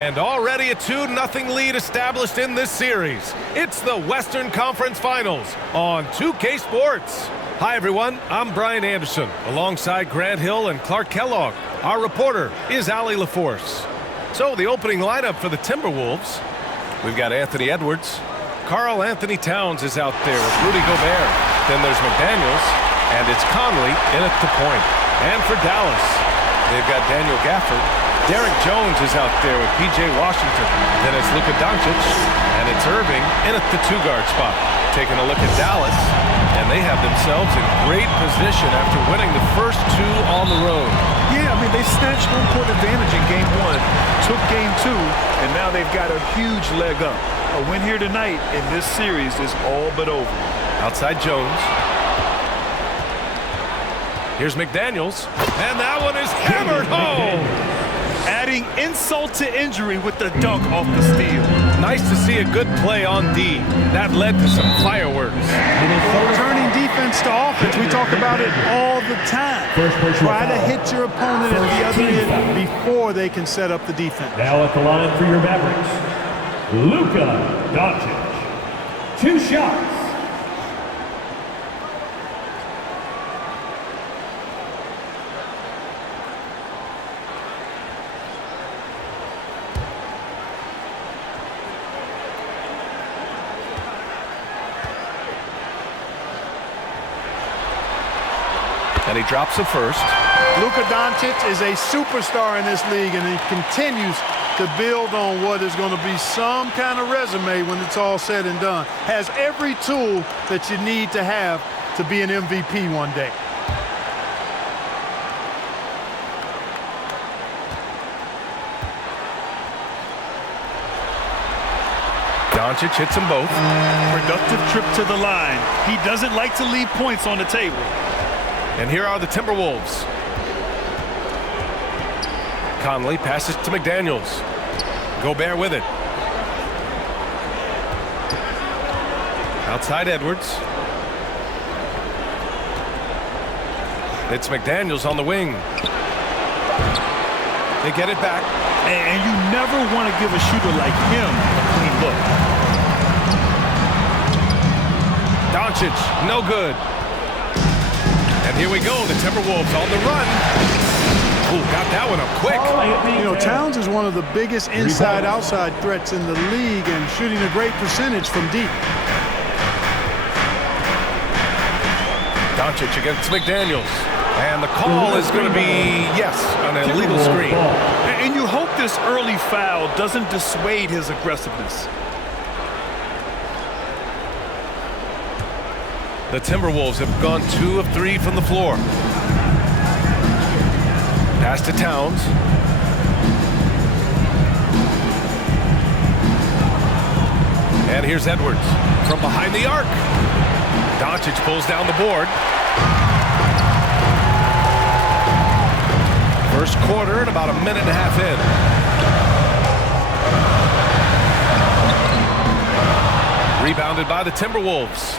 And already a 2-0 lead established in this series. It's the Western Conference Finals on 2K Sports. Hi everyone, I'm Brian Anderson, alongside Grant Hill and Clark Kellogg. Our reporter is Allie LaForce. So the opening lineup for the Timberwolves, we've got Anthony Edwards. Karl Anthony Towns is out there with Rudy Gobert. Then there's McDaniels, and it's Conley in at the point. And for Dallas, they've got Daniel Gafford. Derek Jones is out there with P.J. Washington. Then it's Luka Doncic, and it's Irving in at the two-guard spot. Taking a look at Dallas, and they have themselves in great position after winning the first two on the road. Yeah, I mean, they snatched home court advantage in Game 1, took Game 2, and now they've got a huge leg up. A win here tonight in this series is all but over. Outside Jones. Here's McDaniels, and that one is hammered home. Adding insult to injury with the dunk off the steal. Nice to see a good play on D. That led to some fireworks. Turning defense to offense, we talk about it all the time. Try to hit your opponent at the other end before they can set up the defense. Now at the line for your Mavericks, Luka Doncic. 2 shots. And he drops the first. Luka Doncic is a superstar in this league, and he continues to build on what is going to be some kind of resume when it's all said and done. Has every tool that you need to have to be an MVP one day. Doncic hits them both. Productive trip to the line. He doesn't like to leave points on the table. And here are the Timberwolves. Conley passes to McDaniels. Gobert with it. Outside Edwards. It's McDaniels on the wing. They get it back. And you never want to give a shooter like him a clean look. Doncic, no good. And here we go, the Timberwolves on the run. Ooh, got that one up quick. You know, Towns is one of the biggest inside-outside threats in the league and shooting a great percentage from deep. Doncic against McDaniels. And the call is going to be, yes, an illegal screen. And you hope this early foul doesn't dissuade his aggressiveness. The Timberwolves have gone 2 of 3 from the floor. Pass to Towns. And here's Edwards from behind the arc. Doncic pulls down the board. First quarter and about a minute and a half in. Rebounded by the Timberwolves.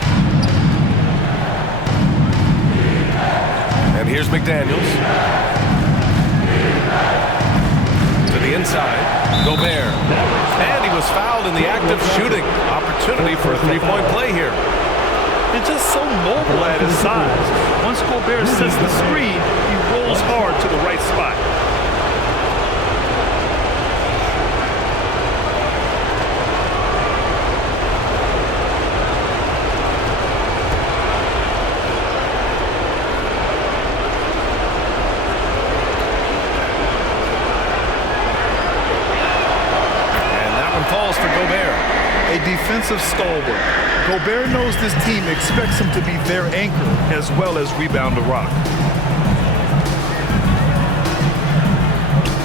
And here's McDaniels. To the inside, Gobert. And he was fouled in the act of shooting. Opportunity for a three-point play here. And just so mobile at his size. Once Gobert sets the screen, he rolls hard to the right spot. Falls for Gobert. A defensive stalwart. Gobert knows this team expects him to be their anchor as well as rebound the rock.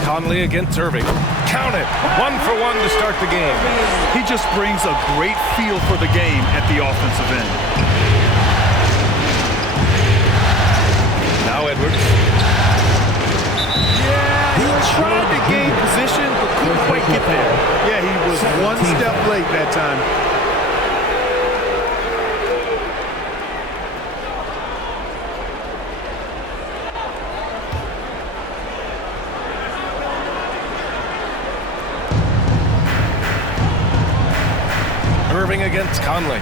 Conley against Irving. Count it. 1 for 1 to start the game. He just brings a great feel for the game at the offensive end. Now Edwards. He tried to gain position, but couldn't quite get there. Yeah, he was one step late that time. Irving against Conley.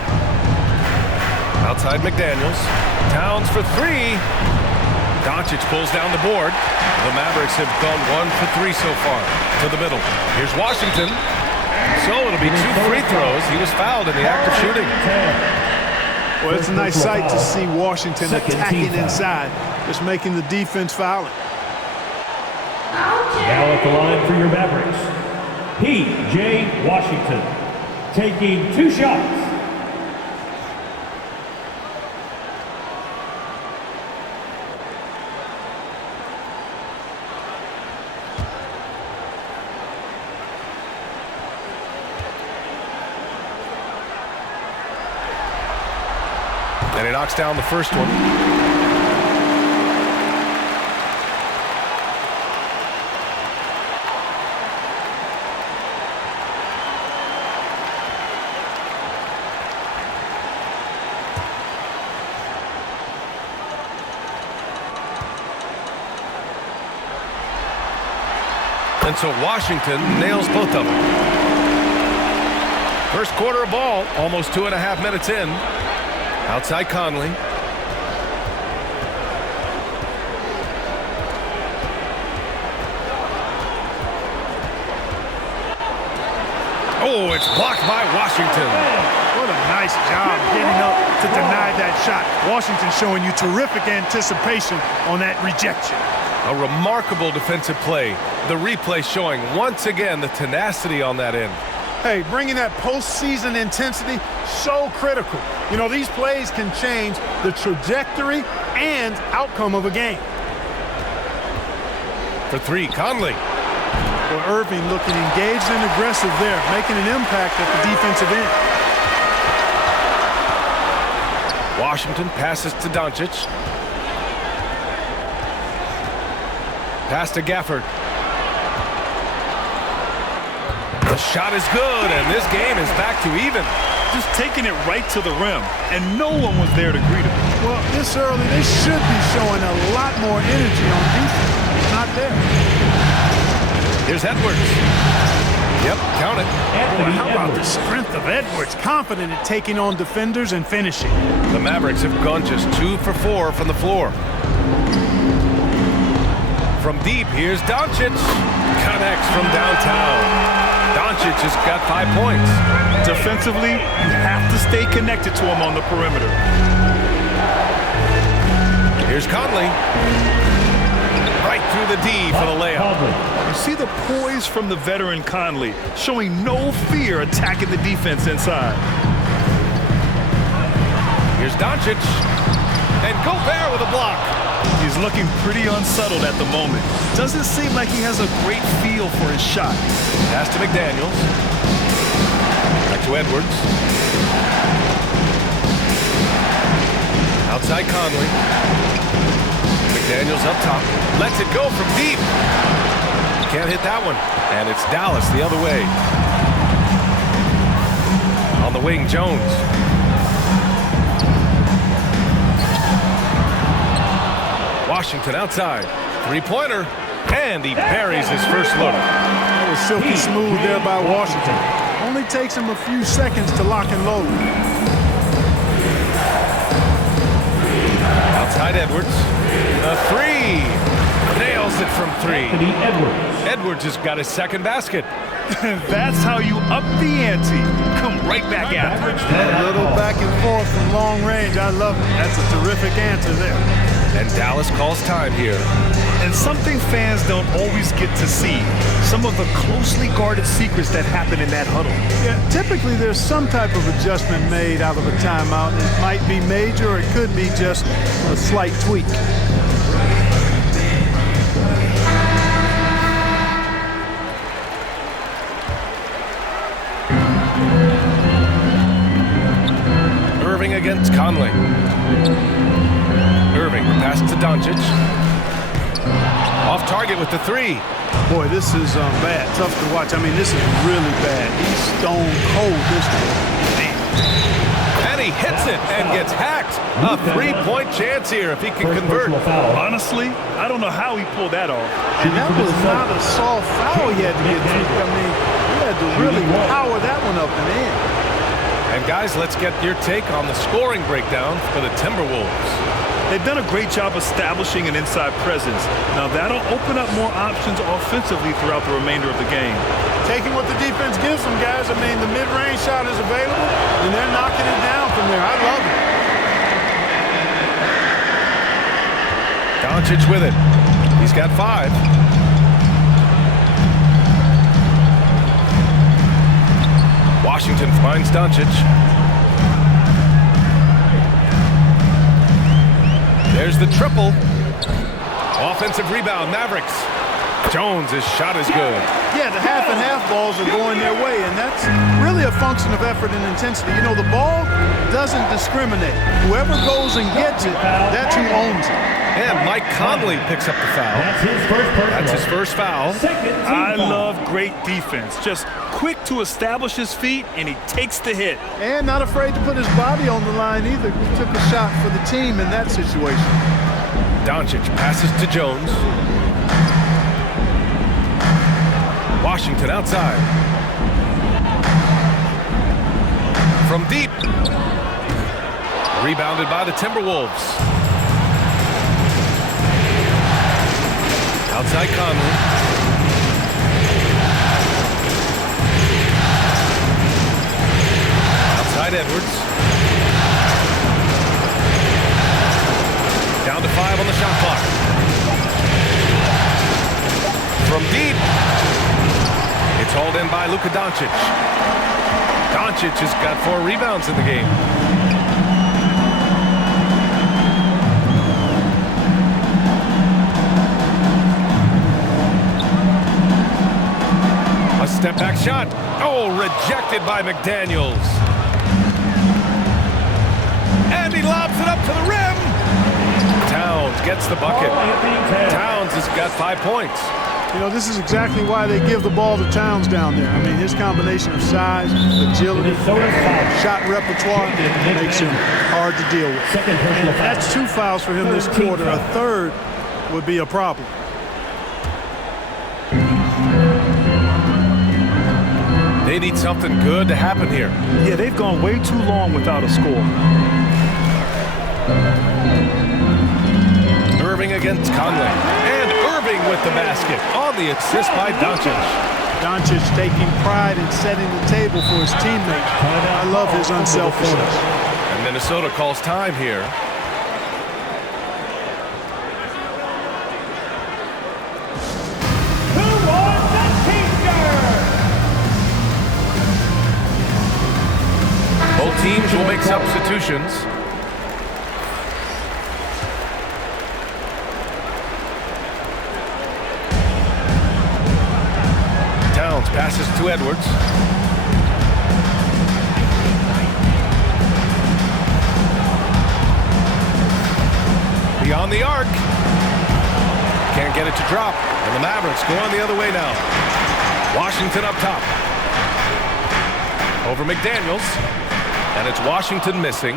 Outside McDaniels. Towns for three. Doncic pulls down the board. The Mavericks have gone 1 for 3 so far. To the middle. Here's Washington. So it'll be 2 free throws. He was fouled in the act of shooting. Well, it's a nice sight to see Washington attacking inside, just making the defense fouling. Now at the line for your Mavericks, P.J. Washington, taking 2 shots. And he knocks down the first one. And so Washington nails both of them. First quarter of ball, almost 2.5 minutes in. Outside Conley. Oh, it's blocked by Washington. What a nice job getting up to deny that shot. Washington showing you terrific anticipation on that rejection. A remarkable defensive play. The replay showing once again the tenacity on that end. Hey, bringing that postseason intensity, so critical. You know, these plays can change the trajectory and outcome of a game. For three, Conley. Well, Irving looking engaged and aggressive there, making an impact at the defensive end. Washington passes to Doncic. Pass to Gafford. The shot is good, and this game is back to even. Just taking it right to the rim, and no one was there to greet him. Well, this early, they should be showing a lot more energy on defense. It's not there. Here's Edwards. Yep, count it. Boy, how about the strength of Edwards? Confident at taking on defenders and finishing. The Mavericks have gone just 2 for 4 from the floor. From deep, here's Doncic. Connects from downtown. Doncic has got 5 points. Defensively, you have to stay connected to him on the perimeter. Here's Conley. Right through the D for the layup. You see the poise from the veteran Conley, showing no fear attacking the defense inside. Here's Doncic. And Gobert with a block. He's looking pretty unsettled at the moment. Doesn't seem like he has a great feel for his shot. Pass to McDaniels. Back to Edwards. Outside Conley. McDaniels up top. Lets it go from deep. Can't hit that one. And it's Dallas the other way. On the wing, Jones. Washington outside. Three-pointer. And he buries his first look. That was silky smooth there by Washington. Only takes him a few seconds to lock and load. Outside Edwards. A three. Nails it from 3. Edwards has got his second basket. That's how you up the ante. Come right back at it. A little back and forth from long range. I love it. That's a terrific answer there. And Dallas calls time here. And something fans don't always get to see. Some of the closely guarded secrets that happen in that huddle. Yeah, typically there's some type of adjustment made out of a timeout. It might be major or it could be just a slight tweak. Irving against Conley. Irving, pass to Doncic. Off target with the 3. Boy, this is bad. Tough to watch. I mean, this is really bad. He's stone cold this time. And he hits it and gets hacked. A 3-point chance here if he can convert. Honestly, I don't know how he pulled that off. And that was not a soft foul he had to get through. I mean, he had to really power that one up and in. And guys, let's get your take on the scoring breakdown for the Timberwolves. They've done a great job establishing an inside presence. Now that'll open up more options offensively throughout the remainder of the game. Taking what the defense gives them, guys. I mean, the mid-range shot is available, and they're knocking it down from there. I love it. Doncic with it. He's got 5. Washington finds Doncic. There's the triple. Offensive rebound, Mavericks. Jones' shot is good. Yeah, the half-and-half balls are going their way, and that's really a function of effort and intensity. You know, the ball doesn't discriminate. Whoever goes and gets it, that's who owns it. And Mike Conley picks up the foul. That's his first foul. I love great defense. Just quick to establish his feet, and he takes the hit. And not afraid to put his body on the line either. He took a shot for the team in that situation. Doncic passes to Jones. Washington outside. From deep. Rebounded by the Timberwolves. Outside Conley. Outside Edwards. Down to 5 on the shot clock. From deep. It's hauled in by Luka Doncic. Doncic has got 4 rebounds in the game. A step back shot. Oh, rejected by McDaniels. And he lobs it up to the rim. Towns gets the bucket. Towns has got 5 points. You know, this is exactly why they give the ball to Towns down there. I mean, his combination of size, agility, shot repertoire makes him hard to deal with. That's 2 fouls for him this quarter. A third would be a problem. They need something good to happen here. Yeah, they've gone way too long without a score. Irving against Conley. And Irving with the basket on the assist by Doncic. Doncic taking pride in setting the table for his teammates. I love his unselfishness. And Minnesota calls time here. Both teams will make substitutions. Towns passes to Edwards. Beyond the arc. Can't get it to drop. And the Mavericks go on the other way now. Washington up top. Over McDaniels. And it's Washington missing.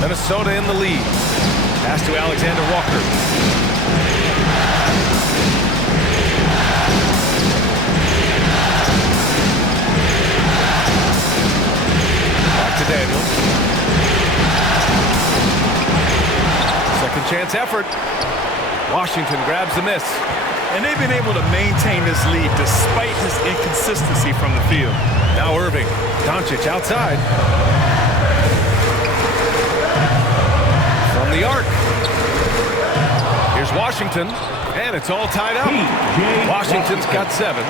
Minnesota in the lead. Pass to Alexander Walker. Back to Daniels. Second chance effort. Washington grabs the miss. And they've been able to maintain this lead despite his inconsistency from the field. Now Irving. Doncic outside. From the arc. Here's Washington. And it's all tied up. Washington's got 7.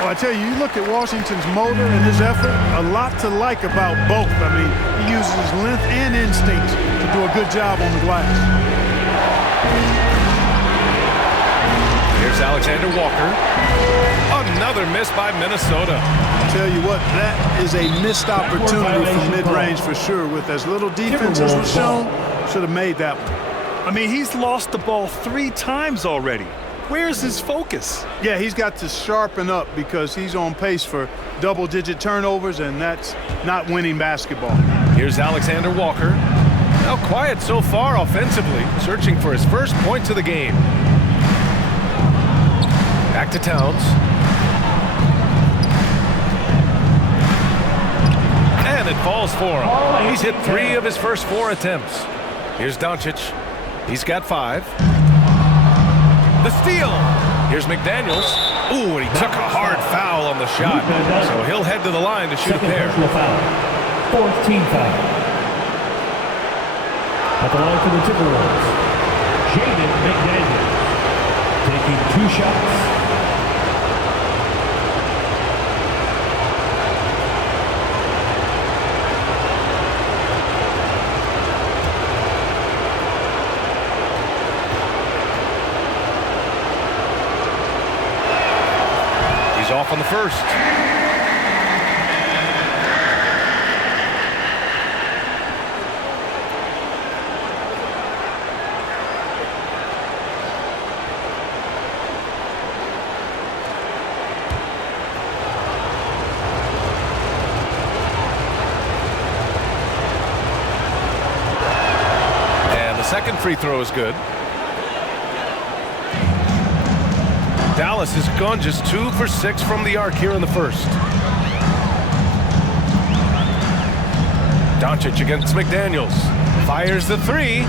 Well, I tell you, you look at Washington's motor and his effort, a lot to like about both. I mean, he uses his length and instincts to do a good job on the glass. Here's Alexander Walker. Another miss by Minnesota. I'll tell you what, that is a missed opportunity from mid-range for sure. With as little defense as was shown, should have made that one. I mean, he's lost the ball 3 times already. Where's his focus? Yeah, he's got to sharpen up because he's on pace for double-digit turnovers, and that's not winning basketball. Here's Alexander Walker. Now quiet so far offensively, searching for his first points of the game. Back to Towns. And it falls for him. He's hit 3 of his first 4 attempts. Here's Doncic. He's got 5. The steal. Here's McDaniels. Ooh, and he took a hard foul on the shot. So he'll head to the line to shoot a pair. Fourth team foul. At the line for the Timberwolves, Jaden McDaniels taking 2 shots. He's off on the first. Second free throw is good. Dallas has gone just 2 for 6 from the arc here in the first. Doncic against McDaniels. Fires the 3.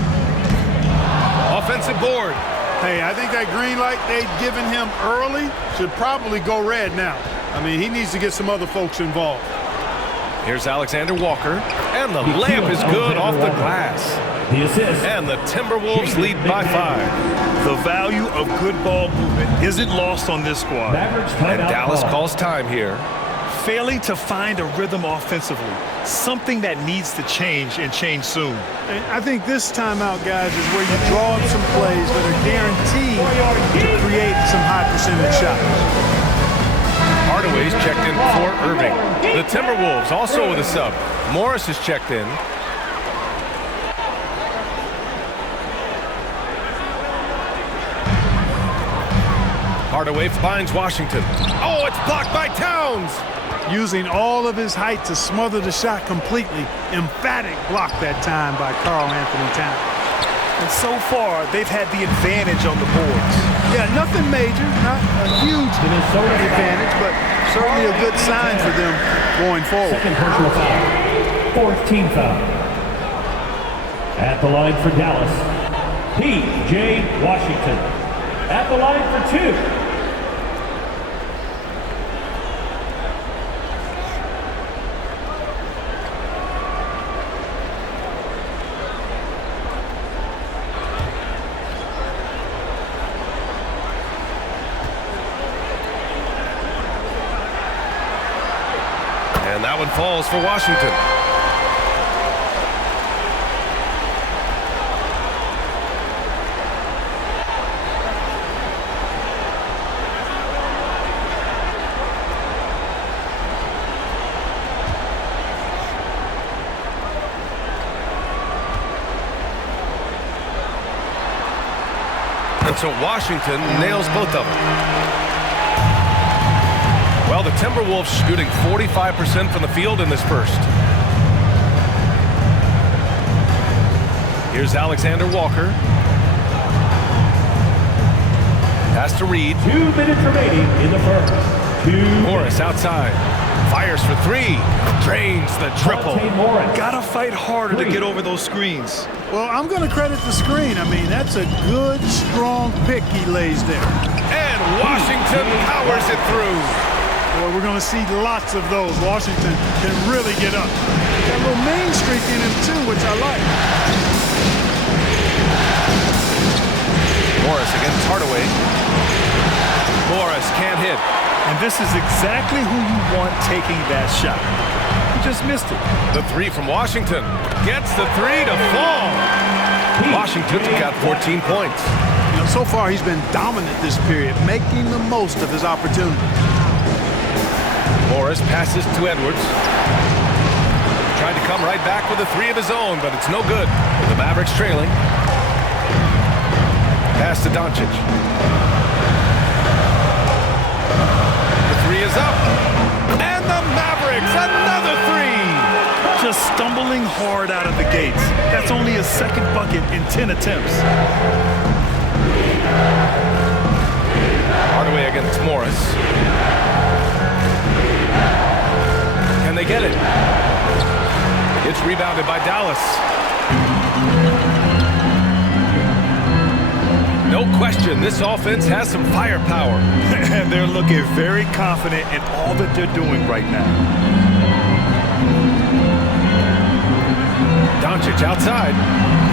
Offensive board. Hey, I think that green light they'd given him early should probably go red now. I mean, he needs to get some other folks involved. Here's Alexander Walker. And the layup is good off the glass. The assist. And the Timberwolves lead by 5. The value of good ball movement isn't lost on this squad. And Dallas calls time here. Failing to find a rhythm offensively, something that needs to change and change soon. And I think this timeout, guys, is where you draw up some plays that are guaranteed to create some high percentage shots. Hardaway's checked in for Irving. The Timberwolves also with a sub. Morris is checked in. Hardaway finds Washington. Oh, it's blocked by Towns. Using all of his height to smother the shot completely. Emphatic block that time by Karl Anthony Towns. And so far, they've had the advantage on the boards. Yeah, nothing major, not a huge advantage, but certainly a good sign for them going forward. Second personal foul. Fourth team foul. At the line for Dallas, P.J. Washington. At the line for 2. And that one falls for Washington. And so Washington nails both of them. Well, the Timberwolves shooting 45% from the field in this first. Here's Alexander Walker. Pass to Reed. 2 minutes remaining in the first. Morris outside. Fires for 3. Drains the triple. Gotta fight harder to get over those screens. Well, I'm going to credit the screen. I mean, that's a good, strong pick he lays there. And Washington powers it through. Boy, we're going to see lots of those. Washington can really get up. Got a little main streak in him, too, which I like. Morris against Hardaway. Morris can't hit. And this is exactly who you want taking that shot. He just missed it. The 3 from Washington. Gets the 3 to fall. Washington's got 14 points. You know, so far he's been dominant this period, making the most of his opportunity. Morris passes to Edwards. Tried to come right back with a 3 of his own, but it's no good. The Mavericks trailing. Pass to Doncic. The 3 is up. And the Mavericks, another 3. Just stumbling hard out of the gates. That's only his second bucket in 10 attempts. Hardaway against Morris. Can they get it? rebounded by Dallas. No question, this offense has some firepower. And they're looking very confident in all that they're doing right now. Doncic outside.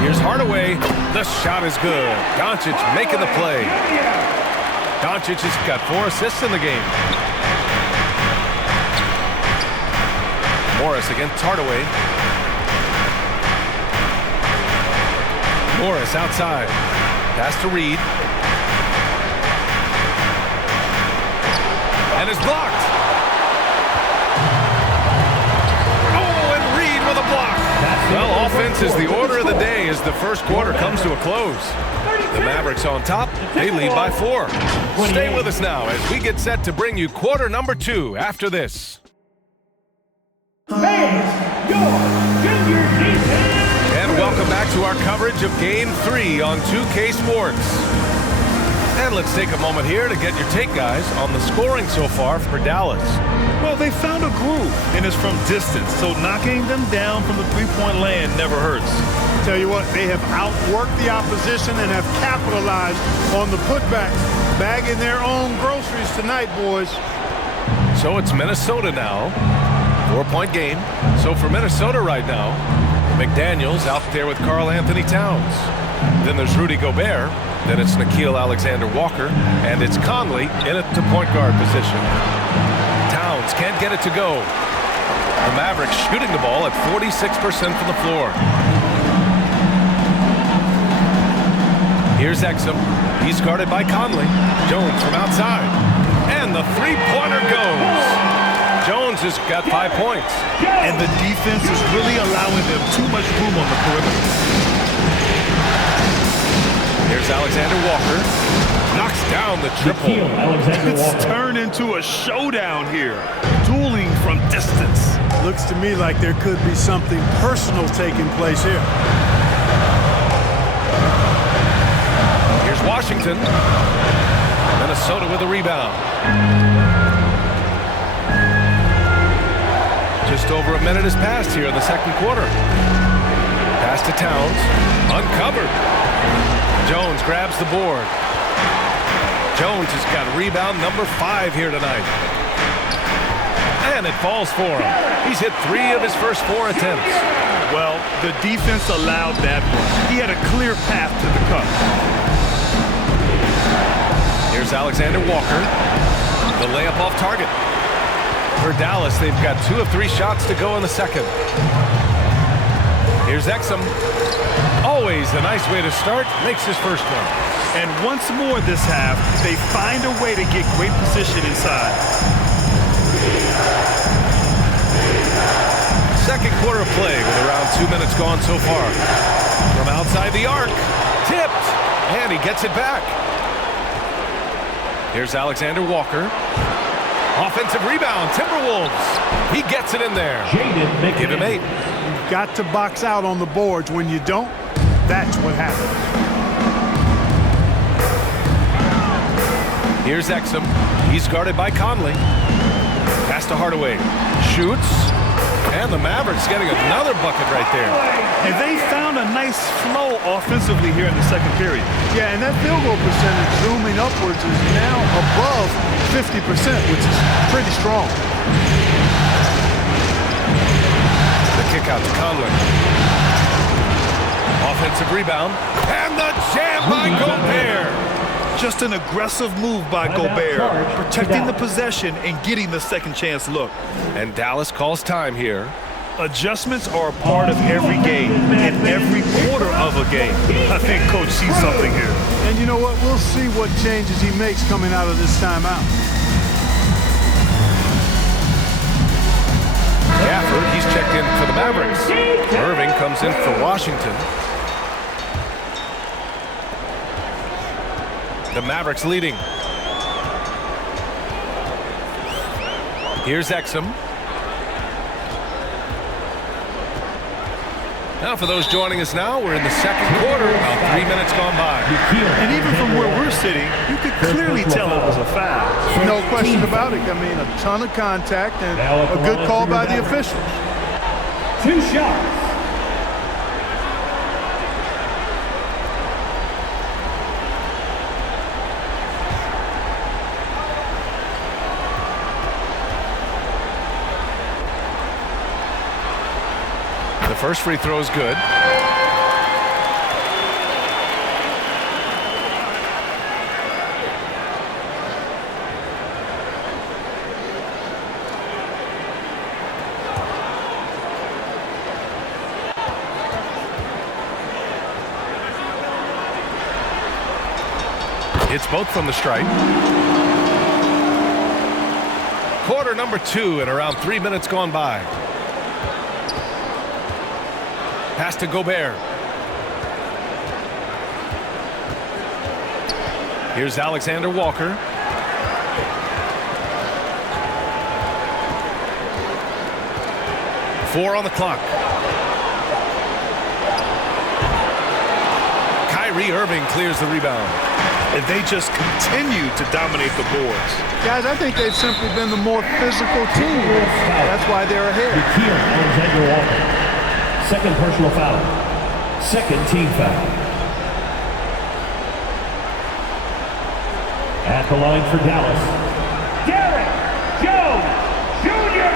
Here's Hardaway. The shot is good. Doncic making the play. Doncic has got 4 assists in the game. Morris against Hardaway. Morris outside. Pass to Reed. And is blocked. Oh, and Reed with a block. Well, offense is the order of the day as the first quarter comes to a close. The Mavericks on top. They lead by 4. Stay with us now as we get set to bring you quarter number 2 after this. And welcome back to our coverage of Game 3 on 2K Sports. And let's take a moment here to get your take, guys, on the scoring so far for Dallas. Well, they found a groove, and it's from distance, so knocking them down from the three-point land never hurts. Tell you what, they have outworked the opposition and have capitalized on the putback, bagging their own groceries tonight, boys. So it's Minnesota now. 4-point game. So for Minnesota right now, McDaniels out there with Karl Anthony Towns. Then there's Rudy Gobert. Then it's Nickeil Alexander-Walker. And it's Conley in at the point guard position. Towns can't get it to go. The Mavericks shooting the ball at 46% from the floor. Here's Exum. He's guarded by Conley. Jones from outside. And the three-pointer goes. Jones has got 5 points. And the defense is really allowing them too much room on the perimeter. Here's Alexander Walker. Knocks down the triple. It's turned into a showdown here. Dueling from distance. Looks to me like there could be something personal taking place here. Here's Washington. Minnesota with a rebound. Just over a minute has passed here in the second quarter. Pass to Towns. Uncovered. Jones grabs the board. Jones has got rebound number 5 here tonight. And it falls for him. He's hit 3 of his first 4 attempts. Well, the defense allowed that one. He had a clear path to the cup. Here's Alexander Walker. The layup off target. For Dallas, they've got 2 of 3 shots to go in the second. Here's Exum. Always a nice way to start. Makes his first one. And once more this half, they find a way to get great position inside. Second quarter of play with around 2 minutes gone so far. From outside the arc. Tipped. And he gets it back. Here's Alexander Walker. Offensive rebound, Timberwolves. He gets it in there. Give him 8. You've got to box out on the boards. When you don't, that's what happens. Here's Exum. He's guarded by Conley. Pass to Hardaway. Shoots. And the Mavericks getting another bucket right there. And they found a nice flow offensively here in the second period. Yeah, and that field goal percentage zooming upwards is now above 50%, which is pretty strong. The kick out to Conley. Offensive rebound. And the jam by Gobert. Just an aggressive move by Gobert, protecting the possession and getting the second chance look. And Dallas calls time here. Adjustments are a part of every game and every quarter of a game. I think Coach sees something here. And you know what? We'll see what changes he makes coming out of this timeout. Gafford, he's checked in for the Mavericks. Irving comes in for Washington. The Mavericks leading. Here's Exum. Now for those joining us now, we're in the second quarter, about 3 minutes gone by. And even from where we're sitting, you could clearly tell it was a foul. No question about it. I mean, a ton of contact and a good call by the officials. 2 shots. The first free throw is good. It's both from the stripe. Quarter number 2 and around 3 minutes gone by. Pass to Gobert. Here's Alexander Walker. Four on the clock. Kyrie Irving clears the rebound. And they just continue to dominate the boards. Guys, I think they've simply been the more physical team. That's why they're ahead. Alexander Walker. Second personal foul. Second team foul. At the line for Dallas, Derek Jones Jr.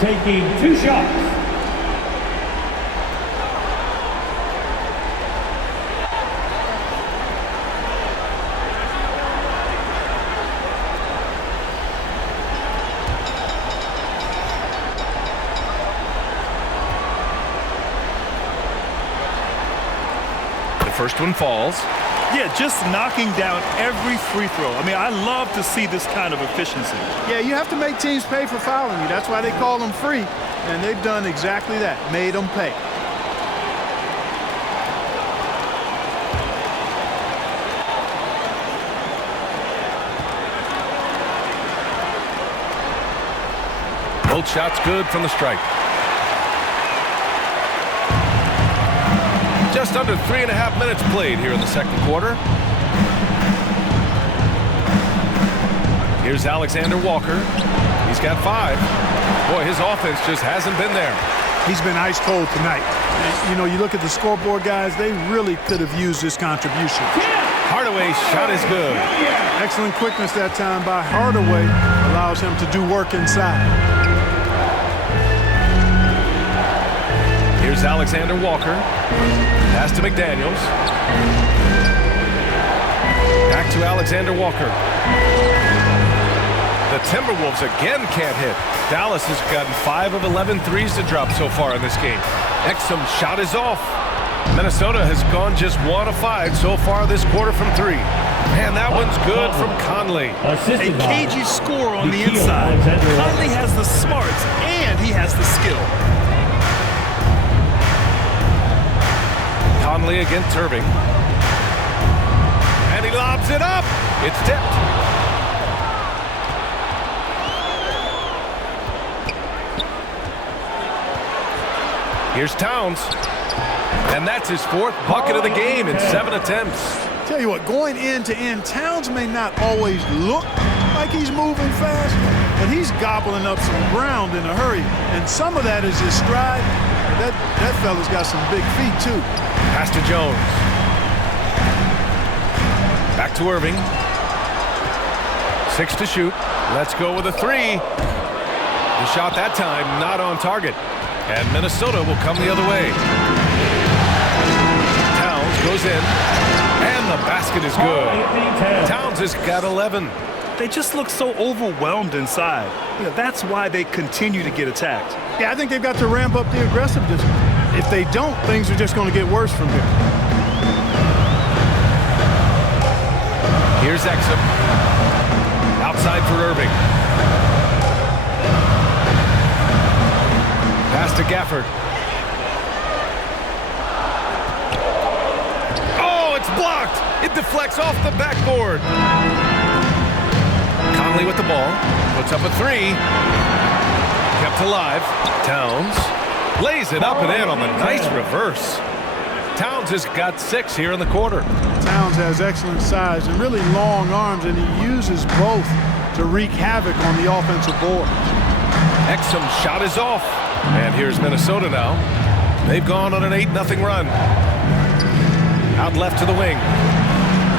taking 2 shots. First one falls. Yeah, just knocking down every free throw. I mean, I love to see this kind of efficiency. Yeah, you have to make teams pay for fouling you. That's why they call them free. And they've done exactly that, made them pay. Both shots good from the stripe. Just under 3.5 minutes played here in the second quarter. Here's Alexander Walker. He's got 5. Boy, his offense just hasn't been there. He's been ice cold tonight. You know, you look at the scoreboard, guys, they really could have used this contribution. Hardaway's shot is good. Excellent quickness that time by Hardaway. Allows him to do work inside. Here's Alexander Walker. Pass to McDaniels. Back to Alexander Walker. The Timberwolves again can't hit. Dallas has gotten 5 of 11 threes to drop so far in this game. Exum's shot is off. Minnesota has gone just 1 of 5 so far this quarter from 3. Man, that one's good from Conley. A cagey score on the inside. Conley has the smarts and he has the skill. Conley against Irving. And he lobs it up. It's tipped. Here's Towns. And that's his 4th bucket of the game in 7 attempts. Tell you what, going end to end, Towns may not always look like he's moving fast, but he's gobbling up some ground in a hurry. And some of that is his stride. That fella's got some big feet, too. Pass to Jones. Back to Irving. 6 to shoot. Let's go with a 3. The shot that time not on target. And Minnesota will come the other way. Towns goes in. And the basket is good. Towns has got 11. They just look so overwhelmed inside. You know, that's why they continue to get attacked. Yeah, I think they've got to ramp up the aggressiveness. If they don't, things are just going to get worse from here. Here's Exum. Outside for Irving. Pass to Gafford. Oh, it's blocked. It deflects off the backboard. Conley with the ball. Puts up a 3. Kept alive. Towns lays it up and in on the nice reverse. Towns has got 6 here in the quarter. Towns has excellent size and really long arms, and he uses both to wreak havoc on the offensive board. Exum shot is off. And here's Minnesota now. They've gone on an 8-0 run. Out left to the wing.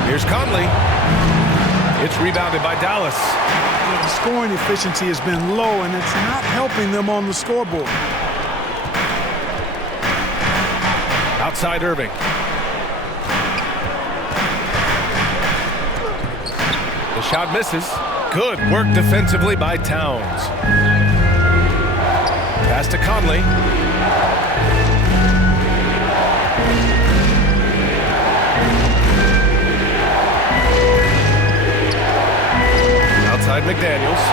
Here's Conley. It's rebounded by Dallas. The scoring efficiency has been low, and it's not helping them on the scoreboard. Outside Irving. The shot misses. Good work defensively by Towns. Pass to Conley. Outside McDaniels.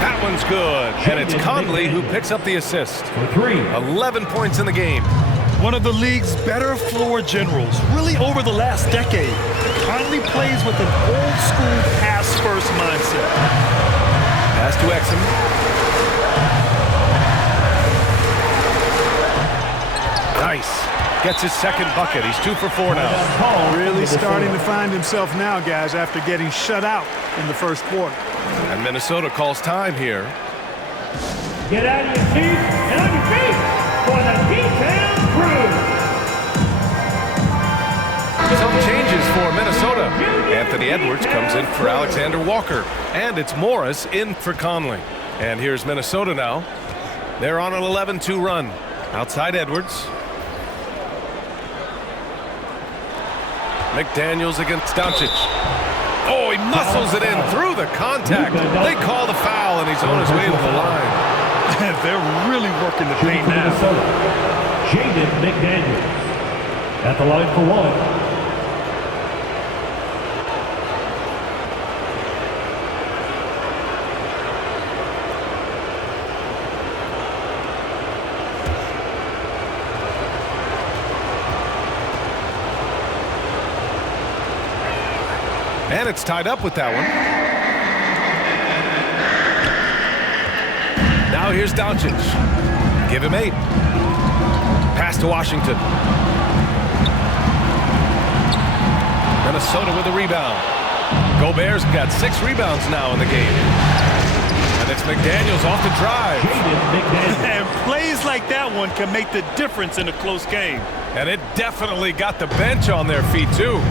That one's good. And it's Conley who picks up the assist. For 3. 11 points in the game. One of the league's better floor generals, really over the last decade. Conley plays with an old-school pass-first mindset. Pass to Exum. Nice. Gets his second bucket. He's 2 for 4 now. Really starting to find himself now, guys, after getting shut out in the first quarter. And Minnesota calls time here. Get out of your seats and on your feet for the D-Town crew. Some changes for Minnesota. Anthony Edwards comes in for Alexander Walker. And it's Morris in for Conley. And here's Minnesota now. They're on an 11-2 run. Outside Edwards. McDaniels against Doncic. Oh, he muscles it in through the contact. They call the foul, and he's on his way to the line. They're really working the paint now. Jaden McDaniels at the line for 1. And it's tied up with that one. Now here's Doncic. Give him 8. Pass to Washington. Minnesota with a rebound. Gobert's got 6 rebounds now in the game. And it's McDaniels off the drive. And plays like that one can make the difference in a close game. And it definitely got the bench on their feet, too.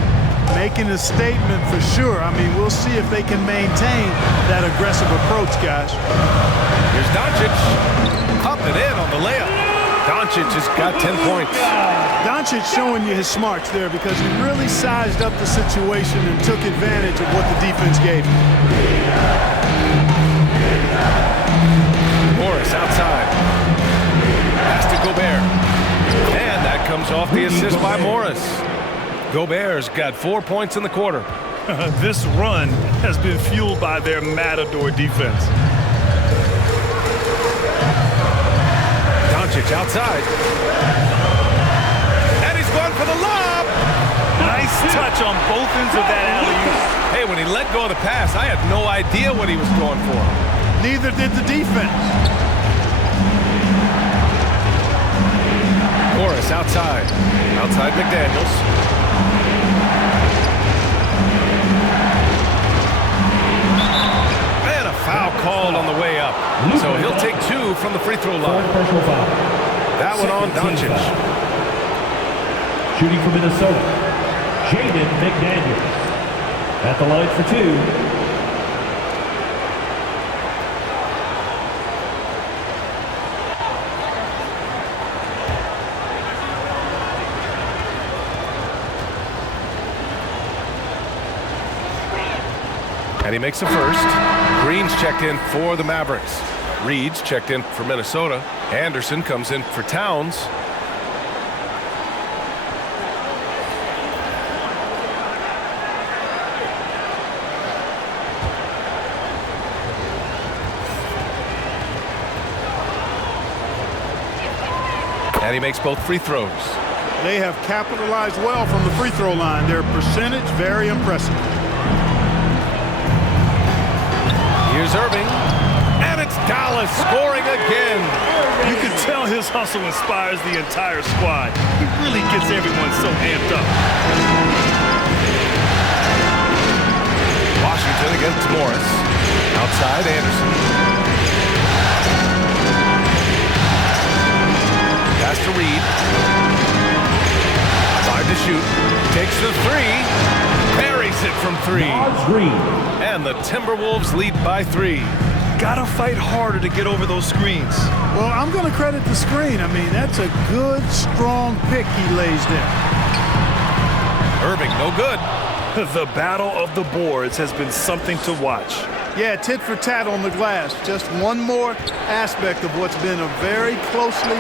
Making a statement for sure. I mean, we'll see if they can maintain that aggressive approach, guys. Here's Doncic. Up and in on the layup. Doncic has got 10 points. Doncic showing you his smarts there because he really sized up the situation and took advantage of what the defense gave him. Morris outside. Pass to Gobert. And that comes off the assist by Morris. Gobert's got 4 points in the quarter. This run has been fueled by their Matador defense. Doncic outside. And he's going for the lob. Nice touch on both ends of that alley-oop. Hey, when he let go of the pass, I had no idea what he was going for. Neither did the defense. Morris outside. Outside McDaniels. Foul called on the way up. So he'll take 2 from the free throw line. That one on Doncic. Shooting for Minnesota, Jaden McDaniels at the line for 2. And he makes the first. Green's checked in for the Mavericks. Reed's checked in for Minnesota. Anderson comes in for Towns. And he makes both free throws. They have capitalized well from the free throw line. Their percentage, very impressive. Here's Irving, and it's Dallas scoring again. You can tell his hustle inspires the entire squad. He really gets everyone so amped up. Washington against Morris. Outside Anderson. three. Green. And the Timberwolves lead by 3. Gotta fight harder to get over those screens. Well, I'm going to credit the screen. I mean, that's a good, strong pick he lays there. Irving, no good. The battle of the boards has been something to watch. Yeah, tit for tat on the glass. Just one more aspect of what's been a very closely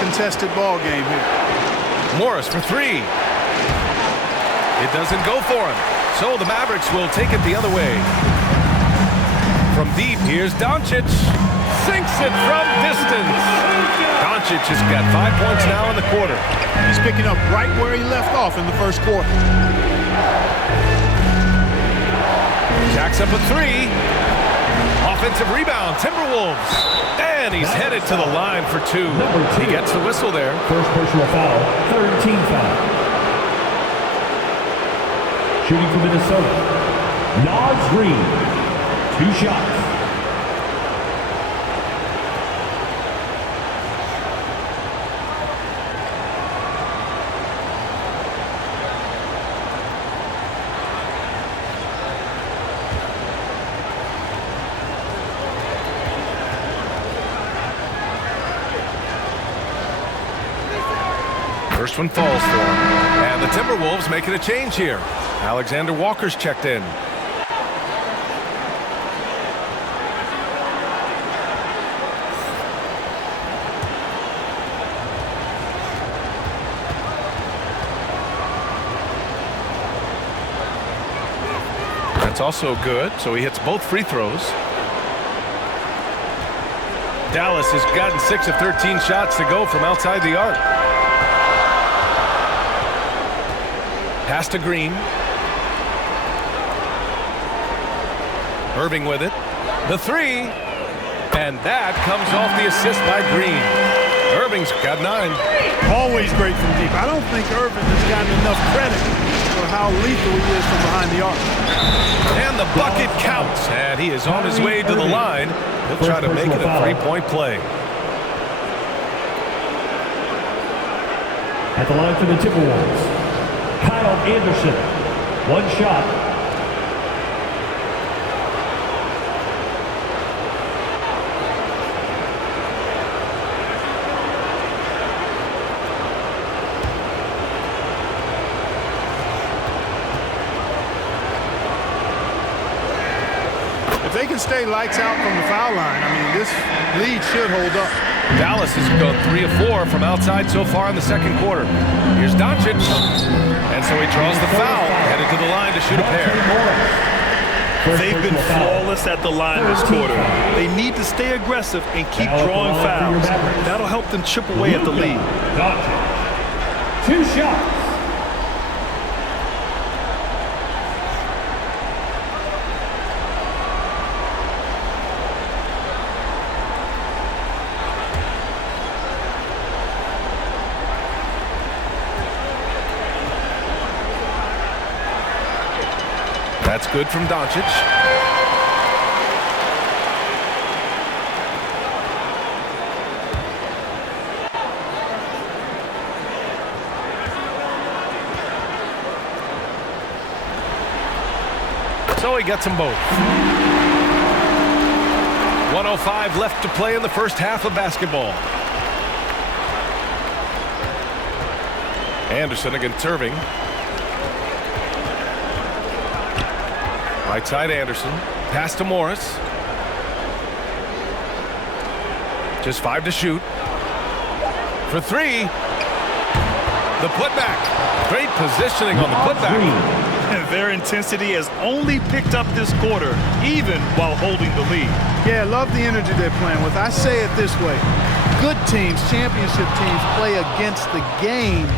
contested ball game here. Morris for 3. It doesn't go for him. So the Mavericks will take it the other way. From deep, here's Doncic. Sinks it from distance. Doncic has got 5 points now in the quarter. He's picking up right where he left off in the first quarter. Jacks up a 3. Offensive rebound, Timberwolves. And he's headed to the line for 2. He gets the whistle there. First personal foul, third team foul. Shooting for Minnesota, Naz Green. 2 shots. First one falls for him. And the Timberwolves making a change here. Alexander Walker's checked in. That's also good, so he hits both free throws. Dallas has gotten 6 of 13 shots to go from outside the arc. Pass to Green. Irving with it. The 3. And that comes off the assist by Green. Irving's got 9. Always great from deep. I don't think Irving has gotten enough credit for how lethal he is from behind the arc. And the bucket counts. And he is on his way to the line. He'll try to make it a 3-point play. At the line for the Timberwolves, Kyle Anderson. 1 shot. If they can stay lights out from the foul line, I mean, this lead should hold up. Dallas has gone 3 of 4 from outside so far in the second quarter. Here's Doncic. And so he draws the foul, headed to the line to shoot a pair. They've been flawless at the line this quarter. They need to stay aggressive and keep drawing fouls. That'll help them chip away at the lead. 2 shots. That's good from Doncic. So he gets them both. 1:05 left to play in the first half of basketball. Anderson against Irving. Right side Anderson. Pass to Morris. Just 5 to shoot. For 3. The putback. Great positioning on the putback. Their intensity has only picked up this quarter, even while holding the lead. Yeah, love the energy they're playing with. I say it this way. Good teams, championship teams, play against the game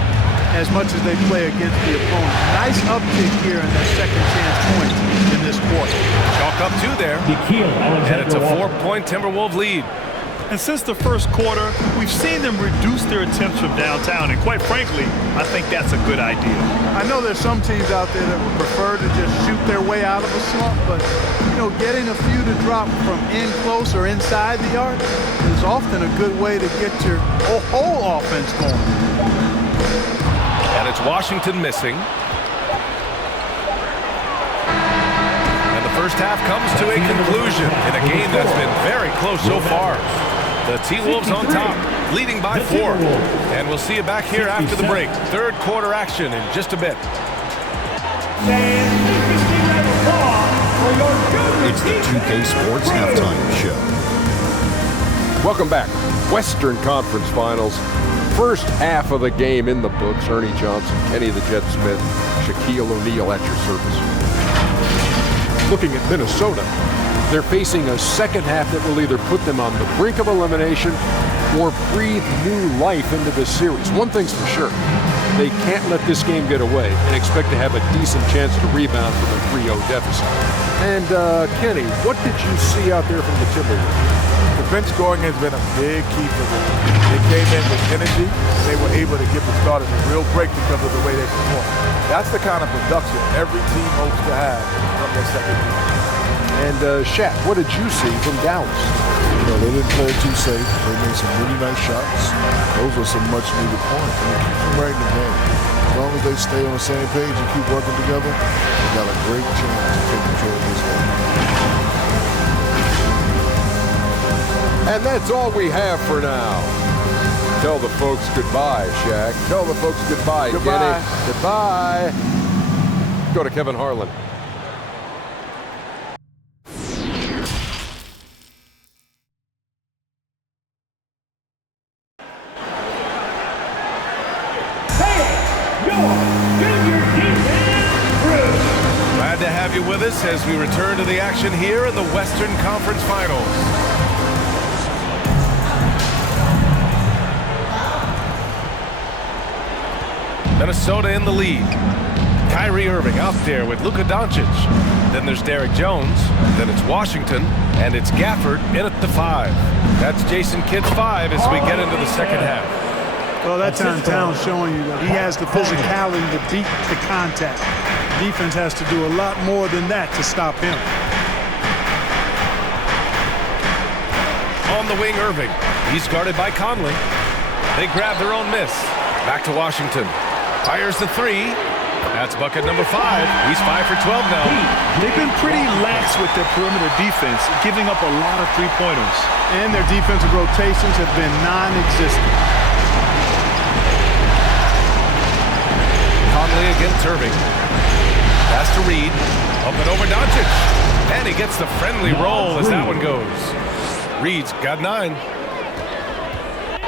as much as they play against the opponent. Nice uptick here in their second chance points in this quarter. Chalk up 2 there. And it's a 4-point Timberwolves lead. And since the first quarter, we've seen them reduce their attempts from downtown. And quite frankly, I think that's a good idea. I know there's some teams out there that would prefer to just shoot their way out of a slump, but, you know, getting a few to drop from in close or inside the arc is often a good way to get your whole offense going. And it's Washington missing. first half comes to a conclusion in a game that's been very close so far. The T-Wolves on top, leading by 4. And we'll see you back here after the break. Third quarter action in just a bit. It's the 2K Sports Halftime Show. Welcome back. Western Conference Finals. First half of the game in the books. Ernie Johnson, Kenny the Jet Smith, Shaquille O'Neal at your service. Looking at Minnesota, they're facing a second half that will either put them on the brink of elimination or breathe new life into this series. One thing's for sure, they can't let this game get away and expect to have a decent chance to rebound from a 3-0 deficit. And Kenny, what did you see out there from the Timberwolves? The bench scoring has been a big key for them. They came in with energy. They were able to get the start of a real break because of the way they performed. That's the kind of production every team hopes to have from their second unit. And Shaq, what did you see from Dallas? You know, they didn't play too safe. They made some really nice shots. Those were some much-needed points. And it keeps them right in the game. As long as they stay on the same page and keep working together, they got a great chance to take control of this game. And that's all we have for now. Tell the folks goodbye, Shaq. Tell the folks goodbye, Goodbye. Kenny. Goodbye. Go to Kevin Harlan. Glad to have you with us as we return to the action here in the Western Conference Finals. Minnesota in the lead. Kyrie Irving out there with Luka Doncic. Then there's Derek Jones. Then it's Washington. And it's Gafford in at the 5. That's Jason Kidd's 5 as we get into the second half. Well, that time Towns showing you that he has the physicality to beat the contact. Defense has to do a lot more than that to stop him. On the wing, Irving. He's guarded by Conley. They grab their own miss. Back to Washington. Fires the 3. That's bucket number 5. He's 5 for 12 now. They've been pretty lax with their perimeter defense, giving up a lot of three-pointers. And their defensive rotations have been non-existent. Conley against Irving. Pass to Reed. Up and over Doncic. And he gets the friendly roll as that one goes. Reed's got 9.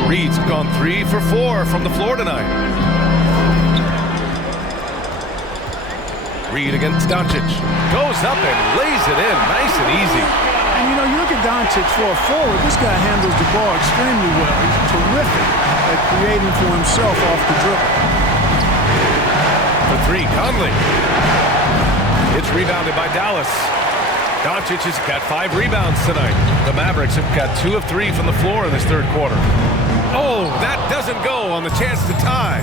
Reed's gone 3 for 4 from the floor tonight. Reed against Doncic. Goes up and lays it in nice and easy. And you know, you look at Doncic for a forward, this guy handles the ball extremely well. He's terrific at creating for himself off the dribble. For 3, Conley. It's rebounded by Dallas. Doncic has got 5 rebounds tonight. The Mavericks have got 2 of 3 from the floor in this third quarter. Oh, that doesn't go on the chance to tie.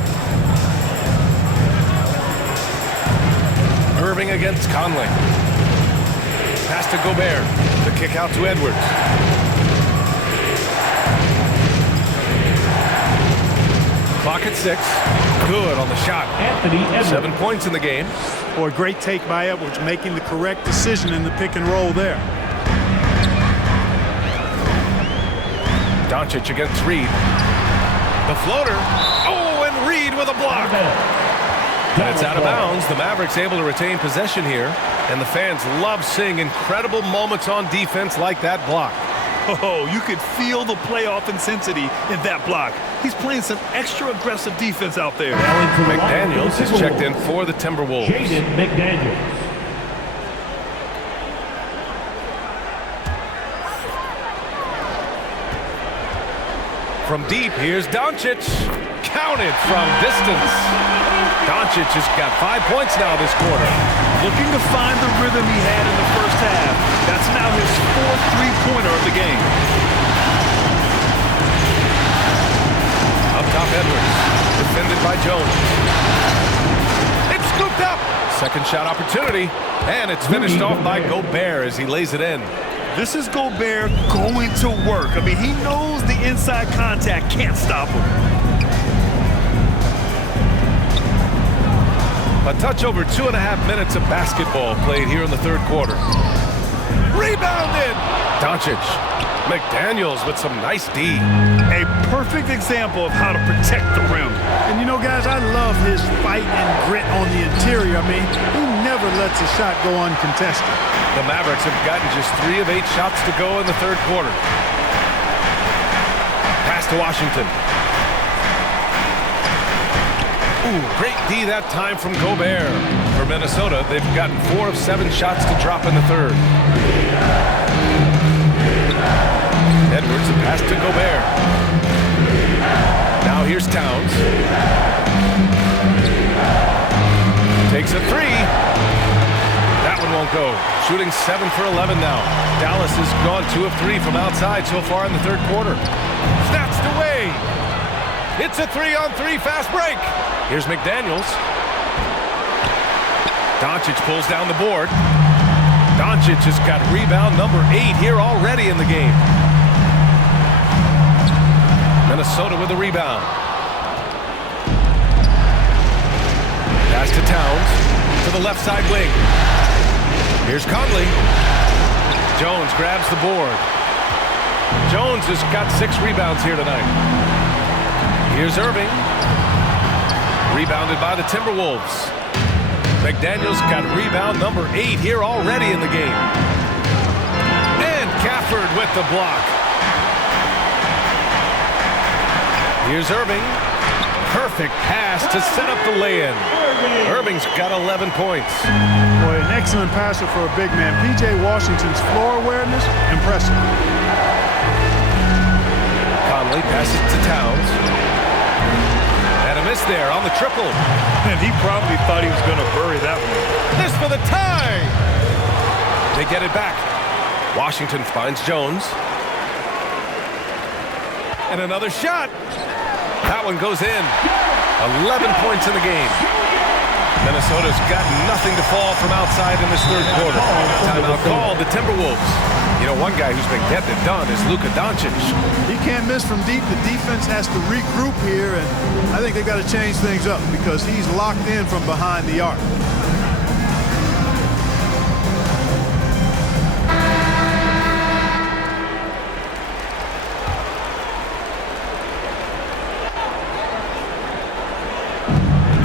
Irving against Conley. Pass to Gobert. The kick out to Edwards. Clock at 6. Good on the shot. Anthony Edwards. 7 points in the game. Boy, great take by Edwards, making the correct decision in the pick and roll there. Doncic against Reed. The floater. Oh, and Reed with a block. And it's out of bounds. The Mavericks able to retain possession here. And the fans love seeing incredible moments on defense like that block. Oh, you could feel the playoff intensity in that block. He's playing some extra aggressive defense out there. McDaniels has checked in for the Timberwolves. Jaden McDaniels. From deep, here's Doncic. Counted from distance. Doncic has got 5 points now this quarter. Looking to find the rhythm he had in the first half. That's now his 4th three-pointer of the game. Up top, Edwards. Defended by Jones. It's scooped up. Second shot opportunity. And it's finished off by Gobert as he lays it in. This is Gobert going to work. I mean, he knows the inside contact can't stop him. A touch over 2.5 minutes of basketball played here in the third quarter. Rebounded! Doncic. McDaniels with some nice D. A perfect example of how to protect the rim. And you know, guys, I love his fight and grit on the interior. I mean, he never lets a shot go uncontested. The Mavericks have gotten just 3 of 8 shots to go in the third quarter. Pass to Washington. Ooh, great D that time from Gobert. For Minnesota, they've gotten 4 of 7 shots to drop in the third. Edwards, a pass to Gobert. Now here's Towns. Takes a 3. That one won't go. Shooting 7 for 11 now. Dallas has gone 2 of 3 from outside so far in the third quarter. Snatched away. It's a 3-on-3 fast break. Here's McDaniels. Doncic pulls down the board. Doncic has got rebound number 8 here already in the game. Minnesota with a rebound. Pass to Towns to the left side wing. Here's Conley. Jones grabs the board. Jones has got 6 rebounds here tonight. Here's Irving. Rebounded by the Timberwolves. McDaniels got rebound number 8 here already in the game. And Gafford with the block. Here's Irving. Perfect pass to set up the lay-in. Irving's got 11 points. Boy, an excellent passer for a big man. P.J. Washington's floor awareness, impressive. Conley passes to Towns. And a miss there on the triple. And he probably thought he was going to bury that one. This for the tie. They get it back. Washington finds Jones. And another shot. That one goes in. 11 points in the game. Minnesota's got nothing to fall from outside in this third quarter. Timeout called the Timberwolves. You know, one guy who's been getting it done is Luka Doncic. He can't miss from deep. The defense has to regroup here, and I think they've got to change things up because he's locked in from behind the arc.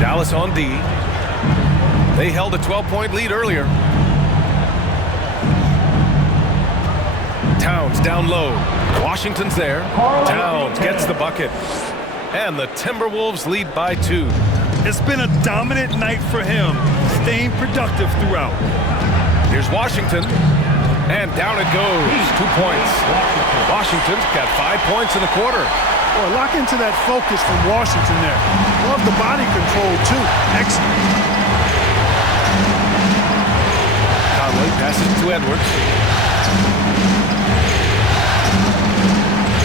Dallas on D. They held a 12-point lead earlier. Towns down low. Washington's there. Towns gets the bucket. And the Timberwolves lead by 2. It's been a dominant night for him, staying productive throughout. Here's Washington. And down it goes. 2 points. Washington's got 5 points in the quarter. Boy, lock into that focus from Washington there. Love the body control, too. Excellent. Conley passes to Edwards.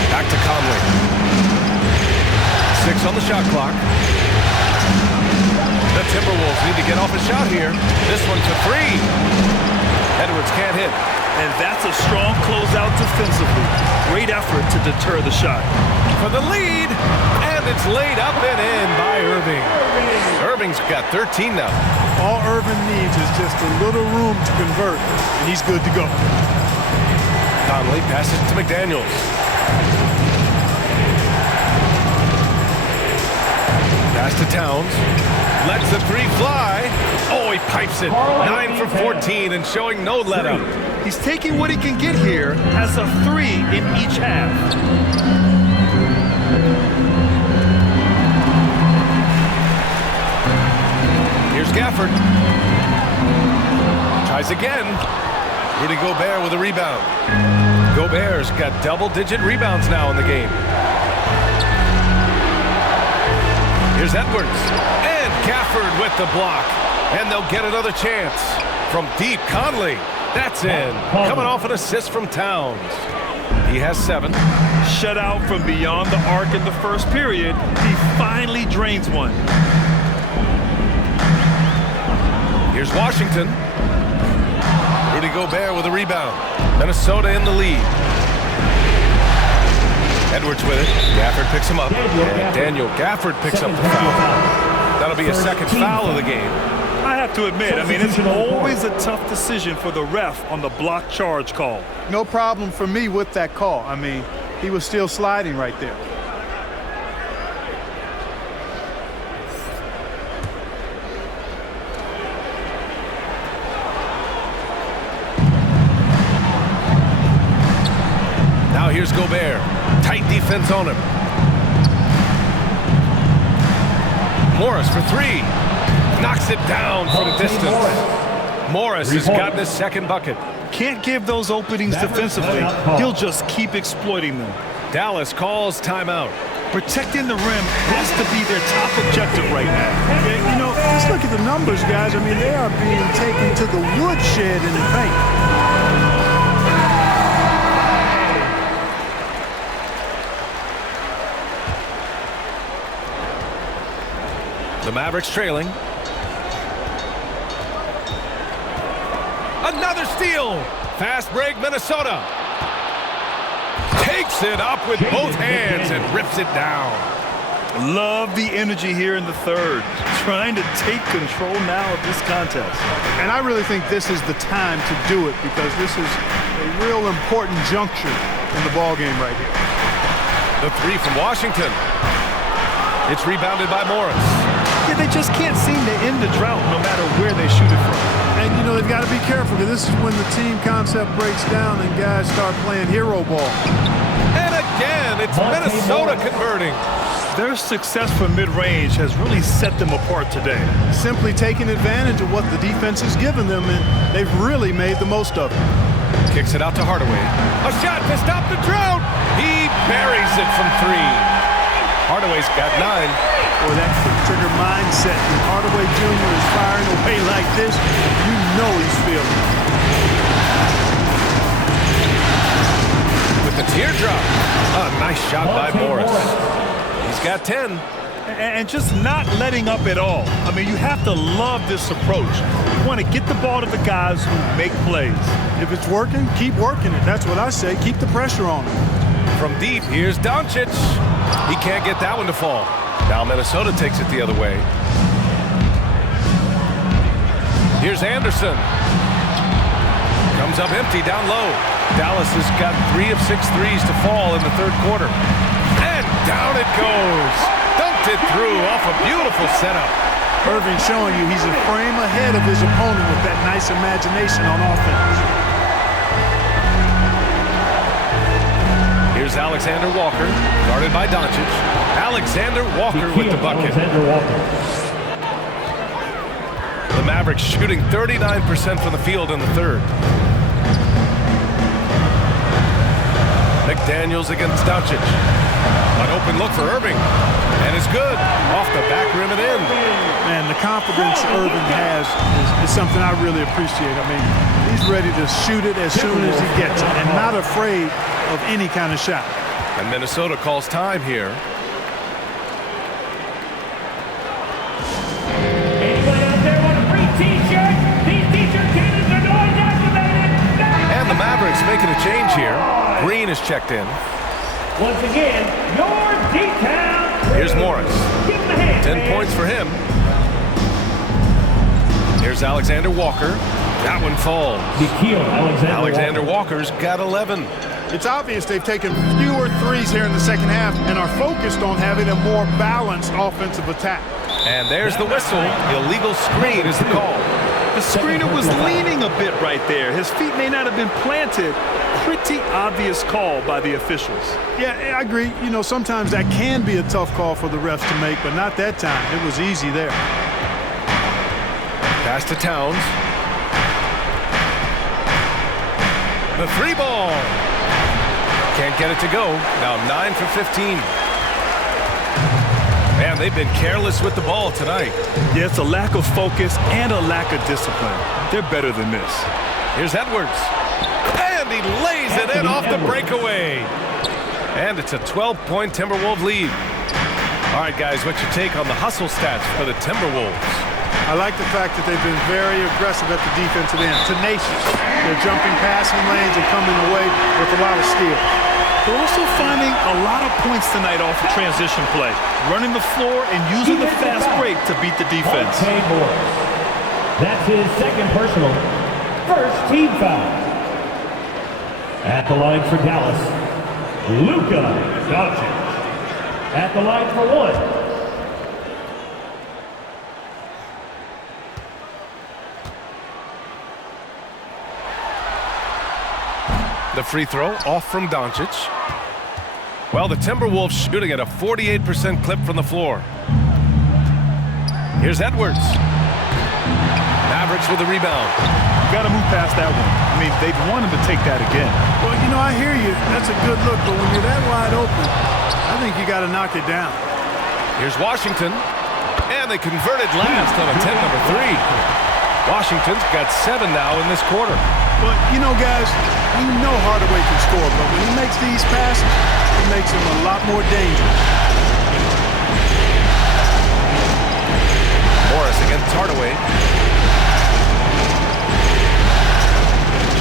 Back to Conley. 6 on the shot clock. The Timberwolves need to get off a shot here. This one to 3. Edwards can't hit. And that's a strong closeout defensively. Great effort to deter the shot. For the lead, and it's laid up and in by Irving. Irving's got 13 now. All Irving needs is just a little room to convert, and he's good to go. Conley passes to McDaniels. Pass to Towns. Lets the 3 fly. Oh, he pipes it. 9 for 14 and showing no let-up. He's taking what he can get here, has a 3 in each half. Here's Gafford. Tries again. Rudy Gobert with a rebound. Gobert's got double-digit rebounds now in the game. Here's Edwards. And Gafford with the block. And they'll get another chance. From deep, Conley. That's in. Coming off an assist from Towns. He has 7. Shut out from beyond the arc in the first period. He finally drains one. Here's Washington. Rudy Gobert with a rebound. Minnesota in the lead. Edwards with it. Gafford picks him up. And Daniel Gafford picks up the foul. That'll be a second foul of the game. I have to admit, I mean, it's always a tough decision for the ref on the block charge call. No problem for me with that call. I mean, he was still sliding right there. Now here's Gobert. Tight defense on him. Morris for three. Knocks it down from distance. Morris has gotten his second bucket. Can't give those openings defensively. He'll just keep exploiting them. Dallas calls timeout. Protecting the rim has to be their top objective right now. Yeah, you know, let's look at the numbers, guys. I mean, they are being taken to the woodshed in the paint. The Mavericks trailing. Another steal. Fast break, Minnesota. Takes it up with both hands and rips it down. Love the energy here in the third. Trying to take control now of this contest. And I really think this is the time to do it because this is a real important juncture in the ballgame right here. The three from Washington. It's rebounded by Morris. Yeah, they just can't seem to end the drought no matter where they shoot it from. And, you know, they've got to be careful because this is when the team concept breaks down and guys start playing hero ball. And again, it's Minnesota converting. Their success from mid-range has really set them apart today. Simply taking advantage of what the defense has given them, and they've really made the most of it. Kicks it out to Hardaway. A shot to stop the drought. He buries it from three. Hardaway's got 9. Boy, that trigger mindset. When Hardaway Jr. is firing away like this, you know he's feeling it. With the teardrop. A nice shot by Morris. He's got 10. And just not letting up at all. I mean, you have to love this approach. You want to get the ball to the guys who make plays. If it's working, keep working it. That's what I say. Keep the pressure on him. From deep, here's Doncic. He can't get that one to fall. Now Minnesota takes it the other way. Here's Anderson. Comes up empty down low. Dallas has got 3 of 6 threes to fall in the third quarter. And down it goes. Dumped it through off a beautiful setup. Irving showing you he's a frame ahead of his opponent with that nice imagination on offense. Here's Alexander Walker, guarded by Doncic. Alexander Walker with the bucket. The Mavericks shooting 39% from the field in the third. McDaniels against Doncic. An open look for Irving. And it's good. Off the back rim and in. Man, the confidence Irving has is something I really appreciate. I mean, he's ready to shoot it as soon as he gets it and not afraid of any kind of shot. And Minnesota calls time here. Anybody out there want a free t-shirt? These t-shirt cannons are noise activated. And the Mavericks making a change here. Green is checked in. Once again, your D-Town. Here's Morris. 10 points for him. Here's Alexander Walker. That one falls. Alexander Walker's got 11. It's obvious they've taken fewer threes here in the second half and are focused on having a more balanced offensive attack. And there's the whistle. Illegal screen is the call. The screener was leaning a bit right there. His feet may not have been planted. Pretty obvious call by the officials. Yeah, I agree. You know, sometimes that can be a tough call for the refs to make, but not that time. It was easy there. Pass to Towns. The 3 ball. Can't get it to go. Now 9 for 15. Man, they've been careless with the ball tonight. Yeah, it's a lack of focus and a lack of discipline. They're better than this. Here's Edwards. And he lays it in off the breakaway. And it's a 12-point Timberwolves lead. All right, guys, what's your take on the hustle stats for the Timberwolves? I like the fact that they've been very aggressive at the defensive end. Tenacious. They're jumping passing lanes and coming away with a lot of steals. They're also finding a lot of points tonight off the transition play, running the floor and using the fast break to beat the defense. That's his second personal. First team foul. At the line for Dallas, Luka Doncic. At the line for one. The free throw off from Doncic. Well, the Timberwolves shooting at a 48% clip from the floor. Here's Edwards. Mavericks with the rebound. Got to move past that one. I mean, they'd want him to take that again. Well, you know, I hear you. That's a good look, but when you're that wide open, I think you got to knock it down. Here's Washington, and they converted last on attempt number 3. Washington's got 7 now in this quarter. But, you know, guys, we know Hardaway can score, but when he makes these passes, it makes him a lot more dangerous. Morris against Hardaway.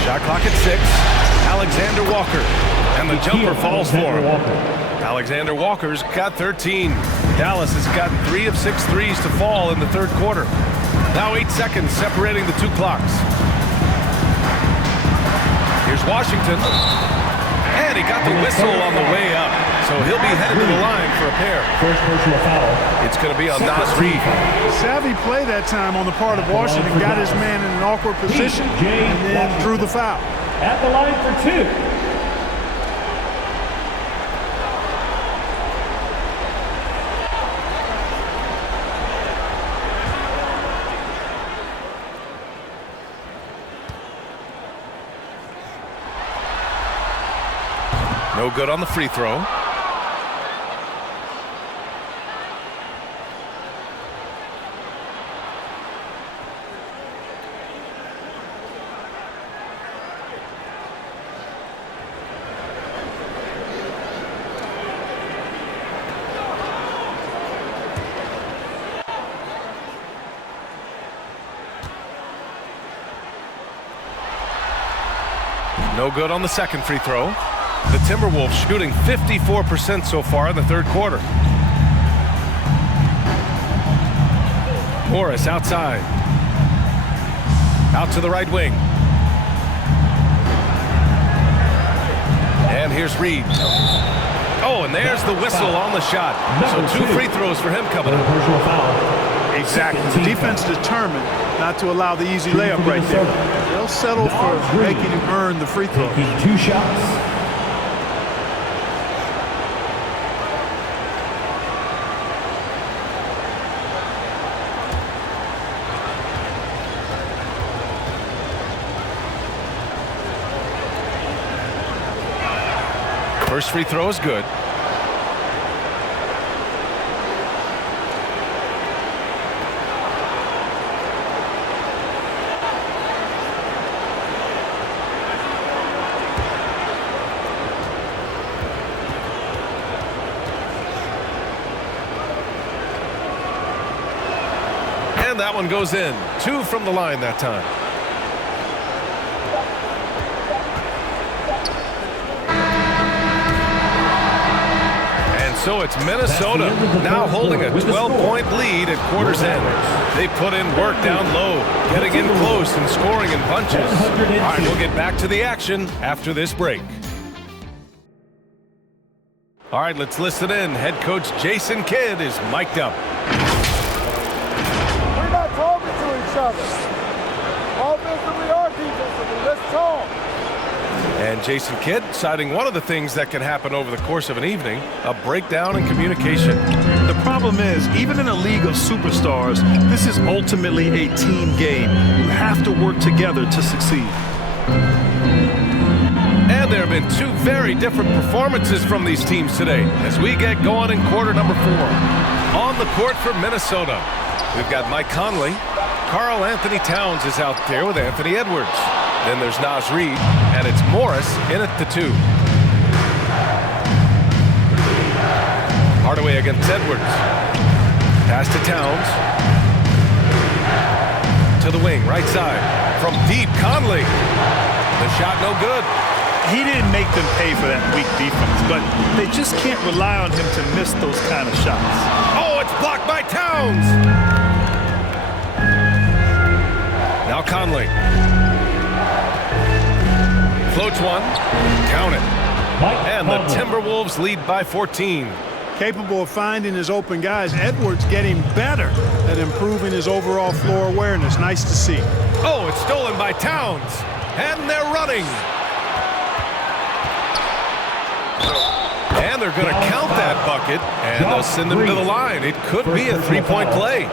Shot clock at 6. Alexander Walker. And the jumper falls for him. Alexander Walker's got 13. Dallas has gotten 3 of 6 threes to fall in the third quarter. Now 8 seconds separating the 2 clocks. Here's Washington. And he got the whistle on the way up. So he'll be headed to the line for a pair. First personal foul. It's going to be on Naz Reid. Savvy play that time on the part of Washington. Got his man in an awkward position and then drew the foul. At the line for 2. No good on the free throw. No good on the second free throw. The Timberwolves shooting 54% so far in the third quarter. Morris outside. Out to the right wing. And here's Reid. Oh, and there's the whistle on the shot. So 2 free throws for him coming up. Personal foul. Exactly. The defense determined not to allow the easy layup right there. They'll settle for making him earn the free throw. Taking 2 shots. First free throw is good. And that one goes in. 2 from the line that time. So it's Minnesota now holding a 12-point lead at quarter's end. They put in work down low, getting in close and scoring in bunches. All right, we'll get back to the action after this break. All right, let's listen in. Head coach Jason Kidd is mic'd up. We're not talking to each other. Offensively or defensively, let's talk. And Jason Kidd citing one of the things that can happen over the course of an evening, a breakdown in communication. The problem is, even in a league of superstars, this is ultimately a team game. You have to work together to succeed. And there have been 2 very different performances from these teams today as we get going in quarter number 4. On the court for Minnesota, we've got Mike Conley. Karl Anthony Towns is out there with Anthony Edwards. Then there's Naz Reid, and it's Morris in at the 2. Hardaway against Edwards. Pass to Towns. To the wing, right side. From deep, Conley. The shot no good. He didn't make them pay for that weak defense, but they just can't rely on him to miss those kind of shots. Oh, it's blocked by Towns. Now Conley. Floats one. Count it. And the Timberwolves lead by 14. Capable of finding his open guys. Edwards getting better at improving his overall floor awareness. Nice to see. Oh, it's stolen by Towns. And they're running. And they're going to count that bucket, and they'll send him to the line. It could be a three-point play.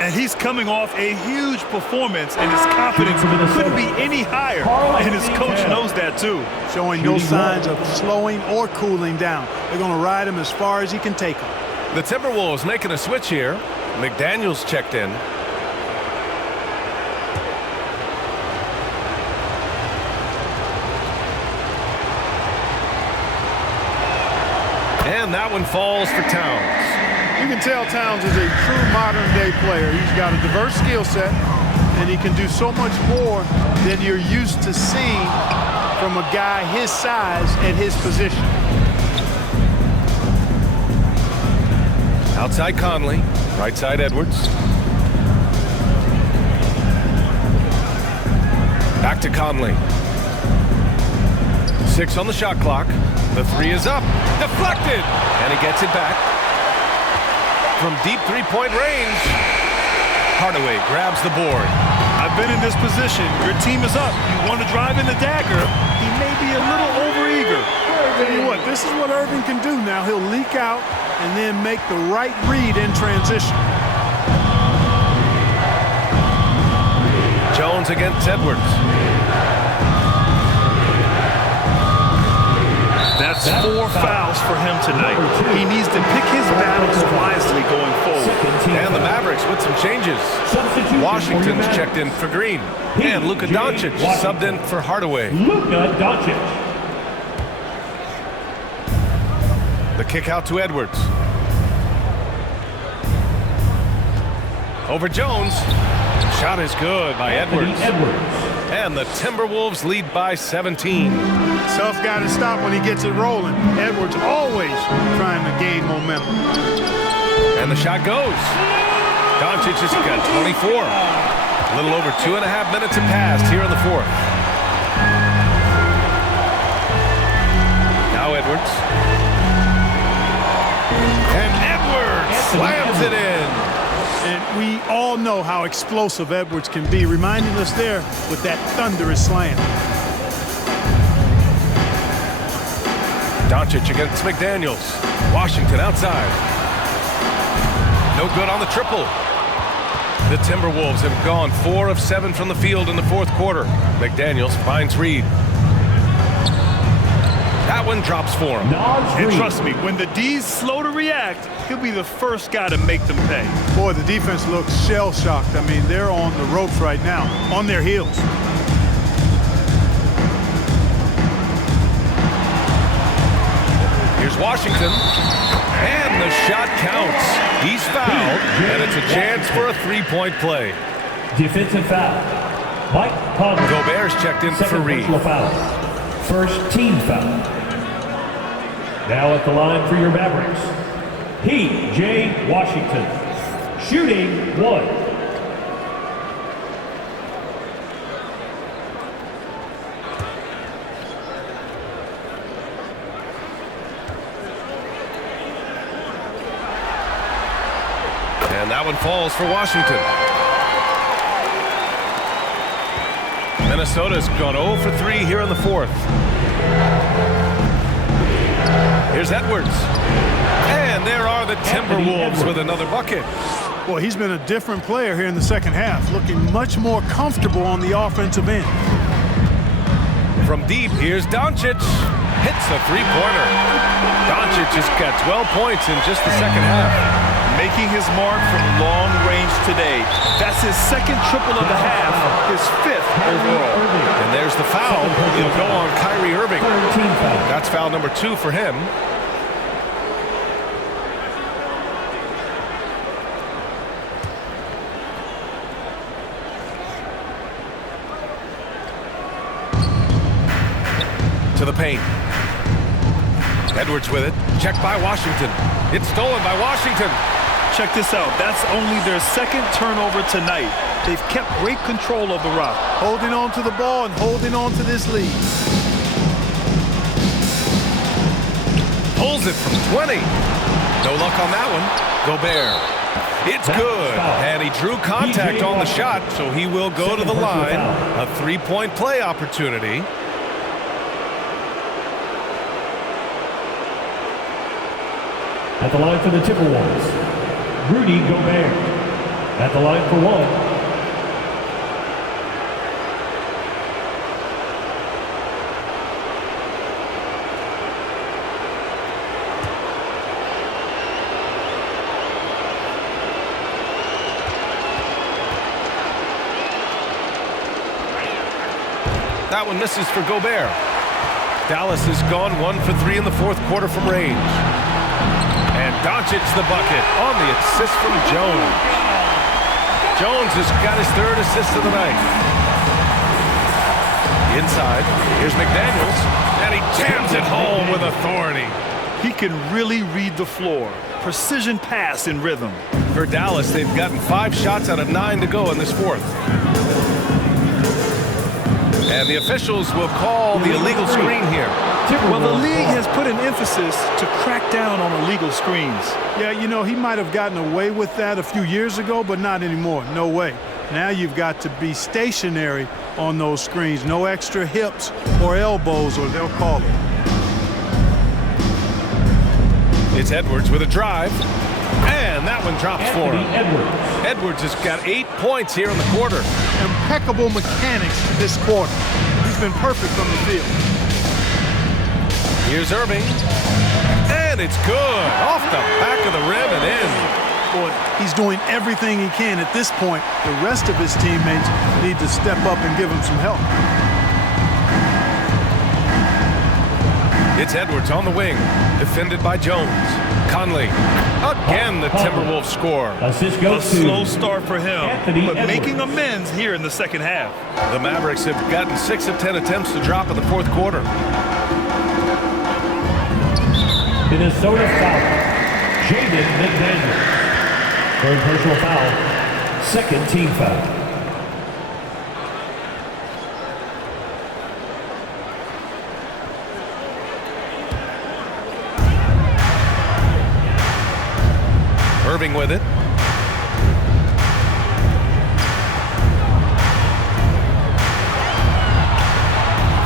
And he's coming off a huge performance, and his confidence couldn't be any higher. And his coach knows that, too. Showing no signs of slowing or cooling down. They're going to ride him as far as he can take him. The Timberwolves making a switch here. McDaniels checked in. And that one falls for Towns. You can tell Towns is a true modern-day player. He's got a diverse skill set, and he can do so much more than you're used to seeing from a guy his size at his position. Outside Conley, right side Edwards. Back to Conley. 6 on the shot clock. The three is up. Deflected. And he gets it back. From deep three-point range, Hardaway grabs the board. I've been in this position. Your team is up. You want to drive in the dagger. He may be a little overeager. Tell you what, this is what Irving can do now. He'll leak out and then make the right read in transition. Jones against Edwards. That's 4 fouls for him tonight. He needs to pick his battles wisely going forward. And the Mavericks with some changes. Washington's checked in for Green. And Luka Doncic subbed in for Hardaway. Luka Doncic. The kick out to Edwards. Over Jones. Shot is good by Edwards. And the Timberwolves lead by 17. Tough guy to stop when he gets it rolling. Edwards always trying to gain momentum. And the shot goes. Doncic has got 24. A little over 2.5 minutes have passed here in the fourth. Now Edwards. And Edwards slams it in. And we all know how explosive Edwards can be, reminding us there with that thunderous slam. Doncic against McDaniels. Washington outside. No good on the triple. The Timberwolves have gone 4 of 7 from the field in the fourth quarter. McDaniels finds Reed. That one drops for him. And trust me, when the D's slow to react, he'll be the first guy to make them pay. Boy, the defense looks shell-shocked. I mean, they're on the ropes right now, on their heels. Here's Washington. And the shot counts. He's fouled, and it's a chance for a three-point play. Defensive foul. Mike Conley. Gobert's checked in for Reed. First team foul. Now at the line for your Mavericks, P.J. Washington, shooting 1. And that one falls for Washington. Minnesota's gone 0 for 3 here in the fourth. Here's Edwards. And there are the Timberwolves with another bucket. Boy, he's been a different player here in the second half, looking much more comfortable on the offensive end. From deep, here's Doncic. Hits the three-pointer. Doncic has got 12 points in just the second half. Making his mark from long range today. That's his second triple of the half, his 5th overall. And there's the foul. He'll go on Kyrie Irving. That's foul number 2 for him. To the paint. Edwards with it. Checked by Washington. It's stolen by Washington. Check this out. That's only their second turnover tonight. They've kept great control of the rock. Holding on to the ball and holding on to this lead. Pulls it from 20. No luck on that one. Gobert. It's good. And he drew contact on the shot, so he will go to the line. A three-point play opportunity. At the line for the Timberwolves, Rudy Gobert. At the line for one. That one misses for Gobert. Dallas has gone 1 for 3 in the fourth quarter from range. And Doncic the bucket on the assist from Jones. Jones has got his third assist of the night. Inside, here's McDaniels, and he jams it home with authority. He can really read the floor. Precision pass in rhythm. For Dallas, they've gotten 5 shots out of 9 to go in this fourth. And the officials will call the illegal screen here. Well, the league has put an emphasis to crack down on illegal screens. Yeah, you know, he might have gotten away with that a few years ago, but not anymore. No way. Now you've got to be stationary on those screens. No extra hips or elbows, or they'll call it. It's Edwards with a drive. And that one drops for him. Edwards has got 8 points here in the quarter. Impeccable mechanics this quarter. He's been perfect from the field. Here's Irving. And it's good. Off the back of the rim and in. Boy, he's doing everything he can at this point. The rest of his teammates need to step up and give him some help. It's Edwards on the wing. Defended by Jones. Conley. Again, the Timberwolves score. A slow start for him, but making amends here in the second half. The Mavericks have gotten 6 of 10 attempts to drop in the fourth quarter. Minnesota foul. Jaden McDaniels. Third personal foul. Second team foul. Irving with it.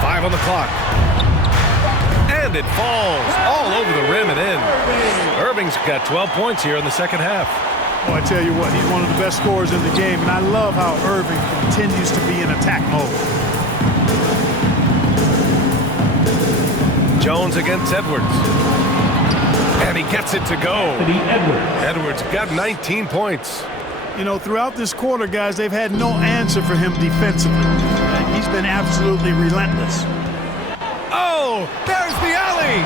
Five on the clock. And it falls all over the rim and in. Irving's got 12 points here in the second half. Oh, I tell you what, he's one of the best scorers in the game, and I love how Irving continues to be in attack mode. Jones against Edwards. And he gets it to go. Edwards got 19 points. You know, throughout this quarter, guys, they've had no answer for him defensively. And he's been absolutely relentless. Oh, there's the alley.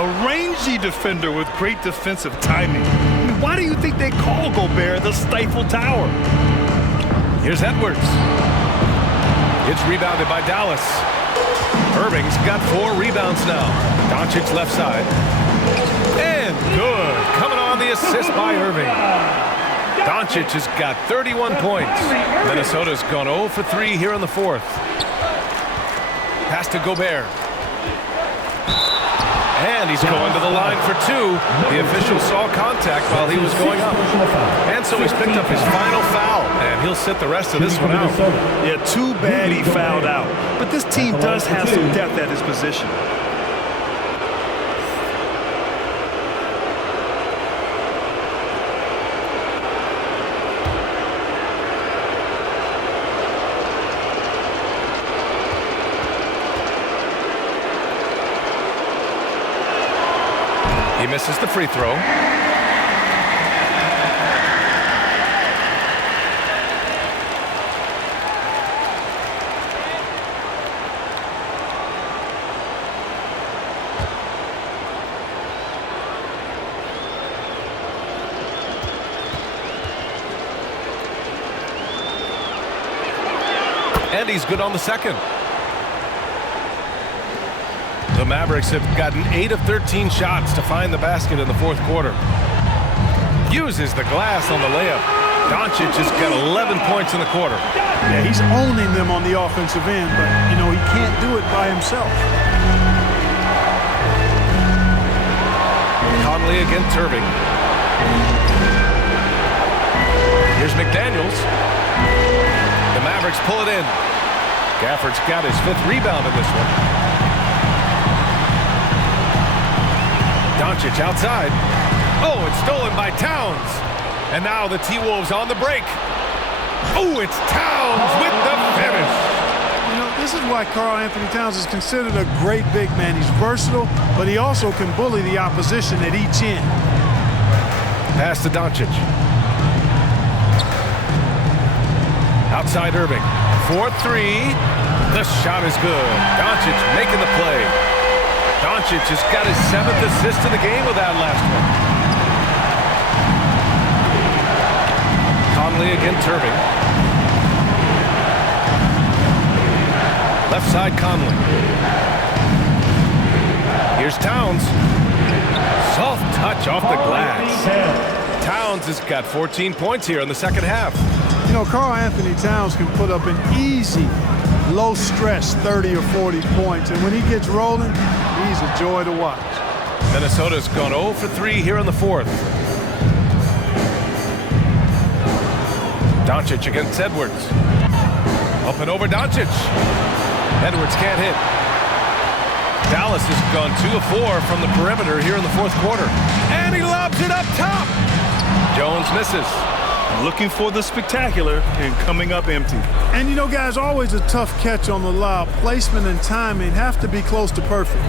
A rangy defender with great defensive timing. I mean, why do you think they call Gobert the Stifle Tower? Here's Edwards. It's rebounded by Dallas. Irving's got 4 rebounds now. Doncic left side. And good. Coming on the assist by Irving. Doncic has got 31 points. Minnesota's gone 0 for 3 here in the fourth. Pass to Gobert. And he's going to the line for 2. The official saw contact while he was going up. And so he's picked up his final foul. And he'll sit the rest of this one out. Yeah, too bad he fouled out. But this team does have some depth at his position. He misses the free throw. And he's good on the second. The Mavericks have gotten 8 of 13 shots to find the basket in the fourth quarter. Uses the glass on the layup. Doncic has got 11 points in the quarter. Yeah, he's owning them on the offensive end, but, you know, he can't do it by himself. Conley against Irving. Here's McDaniels. The Mavericks pull it in. Gafford's got his 5th rebound in this one. Doncic outside. Oh, it's stolen by Towns. And now the T-Wolves on the break. Oh, it's Towns with the finish. You know, this is why Karl Anthony Towns is considered a great big man. He's versatile, but he also can bully the opposition at each end. Pass to Doncic. Outside Irving. 4-3. The shot is good. Doncic making the play. Doncic has got his 7th assist of the game with that last one. Conley against Irving. Left side Conley. Here's Towns. Soft touch off the glass. Towns has got 14 points here in the second half. You know, Karl Anthony Towns can put up an easy, low-stress 30 or 40 points, and when he gets rolling, he's a joy to watch. Minnesota's gone 0 for 3 here in the 4th. Doncic against Edwards. Up and over Doncic. Edwards can't hit. Dallas has gone 2 of 4 from the perimeter here in the 4th quarter. And he lobs it up top. Jones misses. Looking for the spectacular and coming up empty. And you know, guys, always a tough catch on the lob. Placement and timing have to be close to perfect.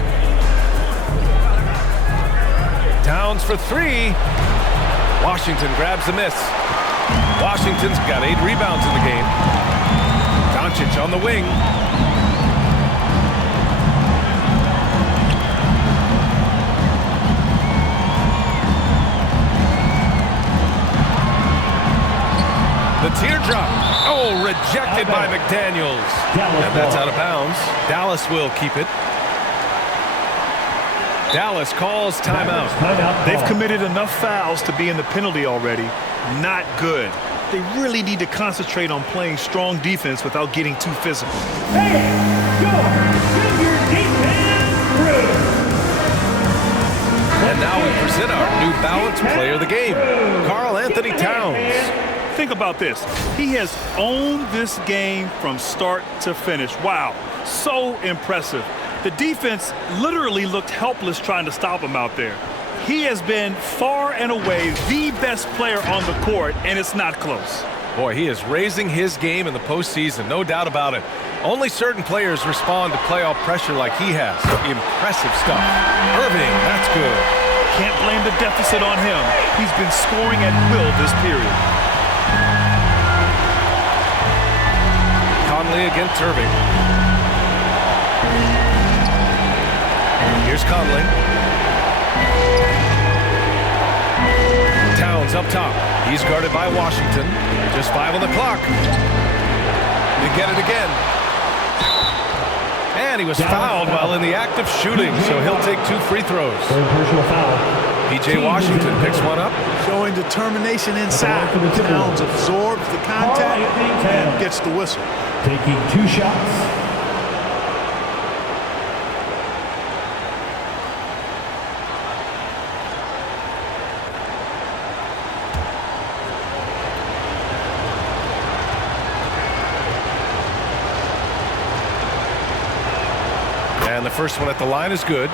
Towns for 3. Washington grabs the miss. Washington's got 8 rebounds in the game. Doncic on the wing. The teardrop. Oh, rejected by McDaniels. And that's out of bounds. Dallas will keep it. Dallas calls timeout. They've committed enough fouls to be in the penalty already. Not good. They really need to concentrate on playing strong defense without getting too physical. Hey, your defense crew. And now we present our new balanced player of the game, Karl Anthony Towns. Think about this. He has owned this game from start to finish. Wow, so impressive. The defense literally looked helpless trying to stop him out there. He has been far and away the best player on the court, and it's not close. Boy, he is raising his game in the postseason, no doubt about it. Only certain players respond to playoff pressure like he has. Impressive stuff. Irving, that's good. Can't blame the deficit on him. He's been scoring at will this period. Conley against Irving. Here's Conley. Towns up top. He's guarded by Washington. Just 5 on the clock. They get it again. And he was fouled while in the act of shooting, so he'll take 2 free throws. Personal foul. P.J. Washington picks one up. Showing determination inside. Towns absorbs the contact and gets the whistle. Taking 2 shots. And the first one at the line is good.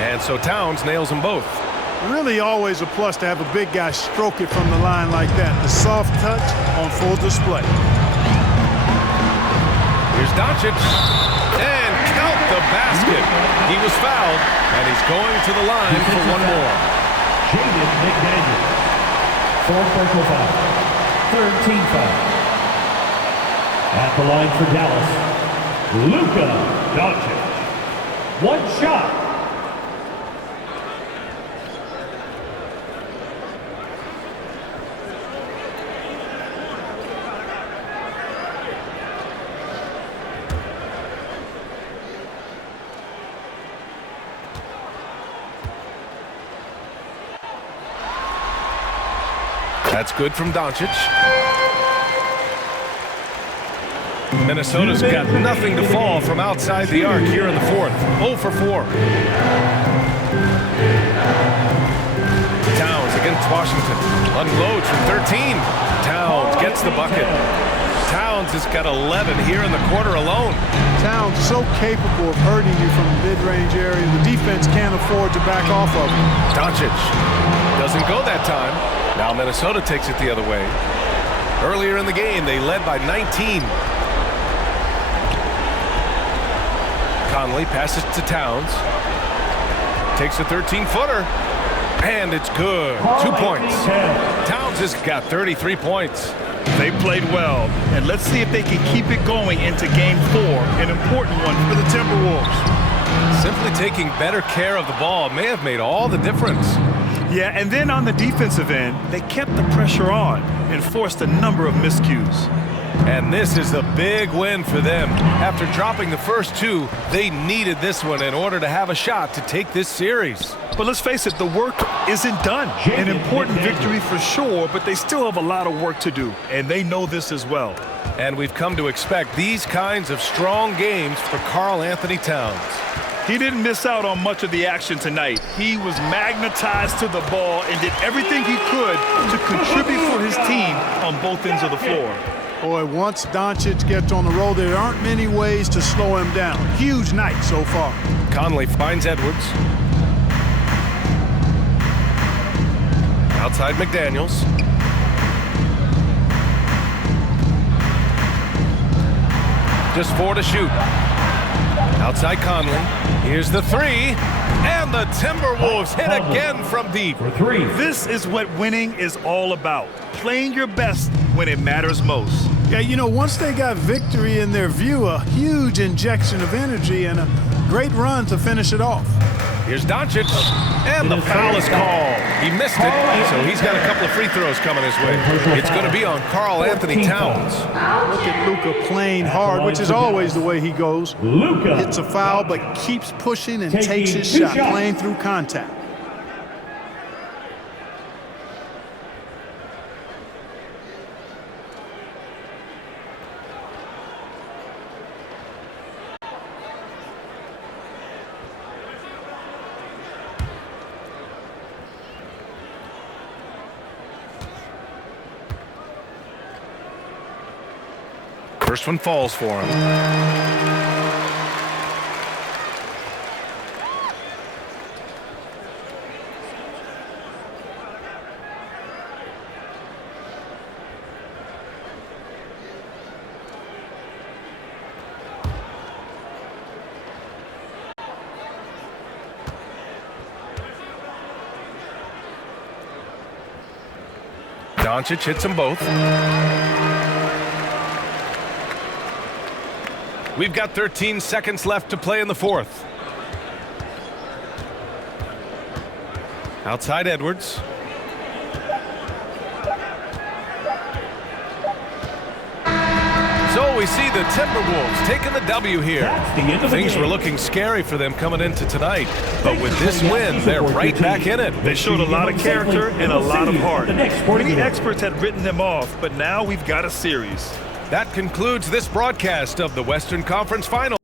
And so Towns nails them both. Really always a plus to have a big guy stroke it from the line like that. The soft touch on full display. Here's Doncic, and count the basket. He was fouled, and he's going to the line for one more. Jaden McDaniels. 4th personal foul. 3rd team foul. At the line for Dallas, Luka Doncic. 1 shot. That's good from Doncic. Minnesota's got nothing to fall from outside the arc here in the fourth. 0 for 4. Towns against Washington. Unloads from 13. Towns gets the bucket. Towns has got 11 here in the quarter alone. Towns so capable of hurting you from the mid-range area. The defense can't afford to back off of him. Doncic doesn't go that time. Now Minnesota takes it the other way. Earlier in the game, they led by 19. Conley passes to Towns. Takes a 13-footer. And it's good. 2 points. Towns has got 33 points. They played well, and let's see if they can keep it going into Game 4, an important one for the Timberwolves. Simply taking better care of the ball may have made all the difference. Yeah, and then on the defensive end, they kept the pressure on and forced a number of miscues. And this is a big win for them. After dropping the first two, they needed this one in order to have a shot to take this series. But let's face it, the work isn't done. An important victory for sure, but they still have a lot of work to do, and they know this as well. And we've come to expect these kinds of strong games for Karl Anthony Towns. He didn't miss out on much of the action tonight. He was magnetized to the ball and did everything he could to contribute for his team on both ends of the floor. Boy, once Doncic gets on the road, there aren't many ways to slow him down. Huge night so far. Conley finds Edwards. Outside McDaniels. Just 4 to shoot. Outside Conley. Here's the 3. And the Timberwolves hit again from deep. For 3. This is what winning is all about. Playing your best when it matters most. Yeah, you know, once they got victory in their view, a huge injection of energy and a great run to finish it off. Here's Doncic, and the foul is called. He missed it, so he's got a couple of free throws coming his way. It's going to be on Karl Anthony Towns. Look at Luka playing hard, which is always the way he goes. Luka hits a foul, but keeps pushing and takes his shot, playing through contact. First one falls for him. Doncic hits them both. We've got 13 seconds left to play in the fourth. Outside Edwards. So we see the Timberwolves taking the W here. Things were looking scary for them coming into tonight, but with this win, they're right back in it. They showed a lot of character and a lot of heart. Many experts had written them off, but now we've got a series. That concludes this broadcast of the Western Conference Finals.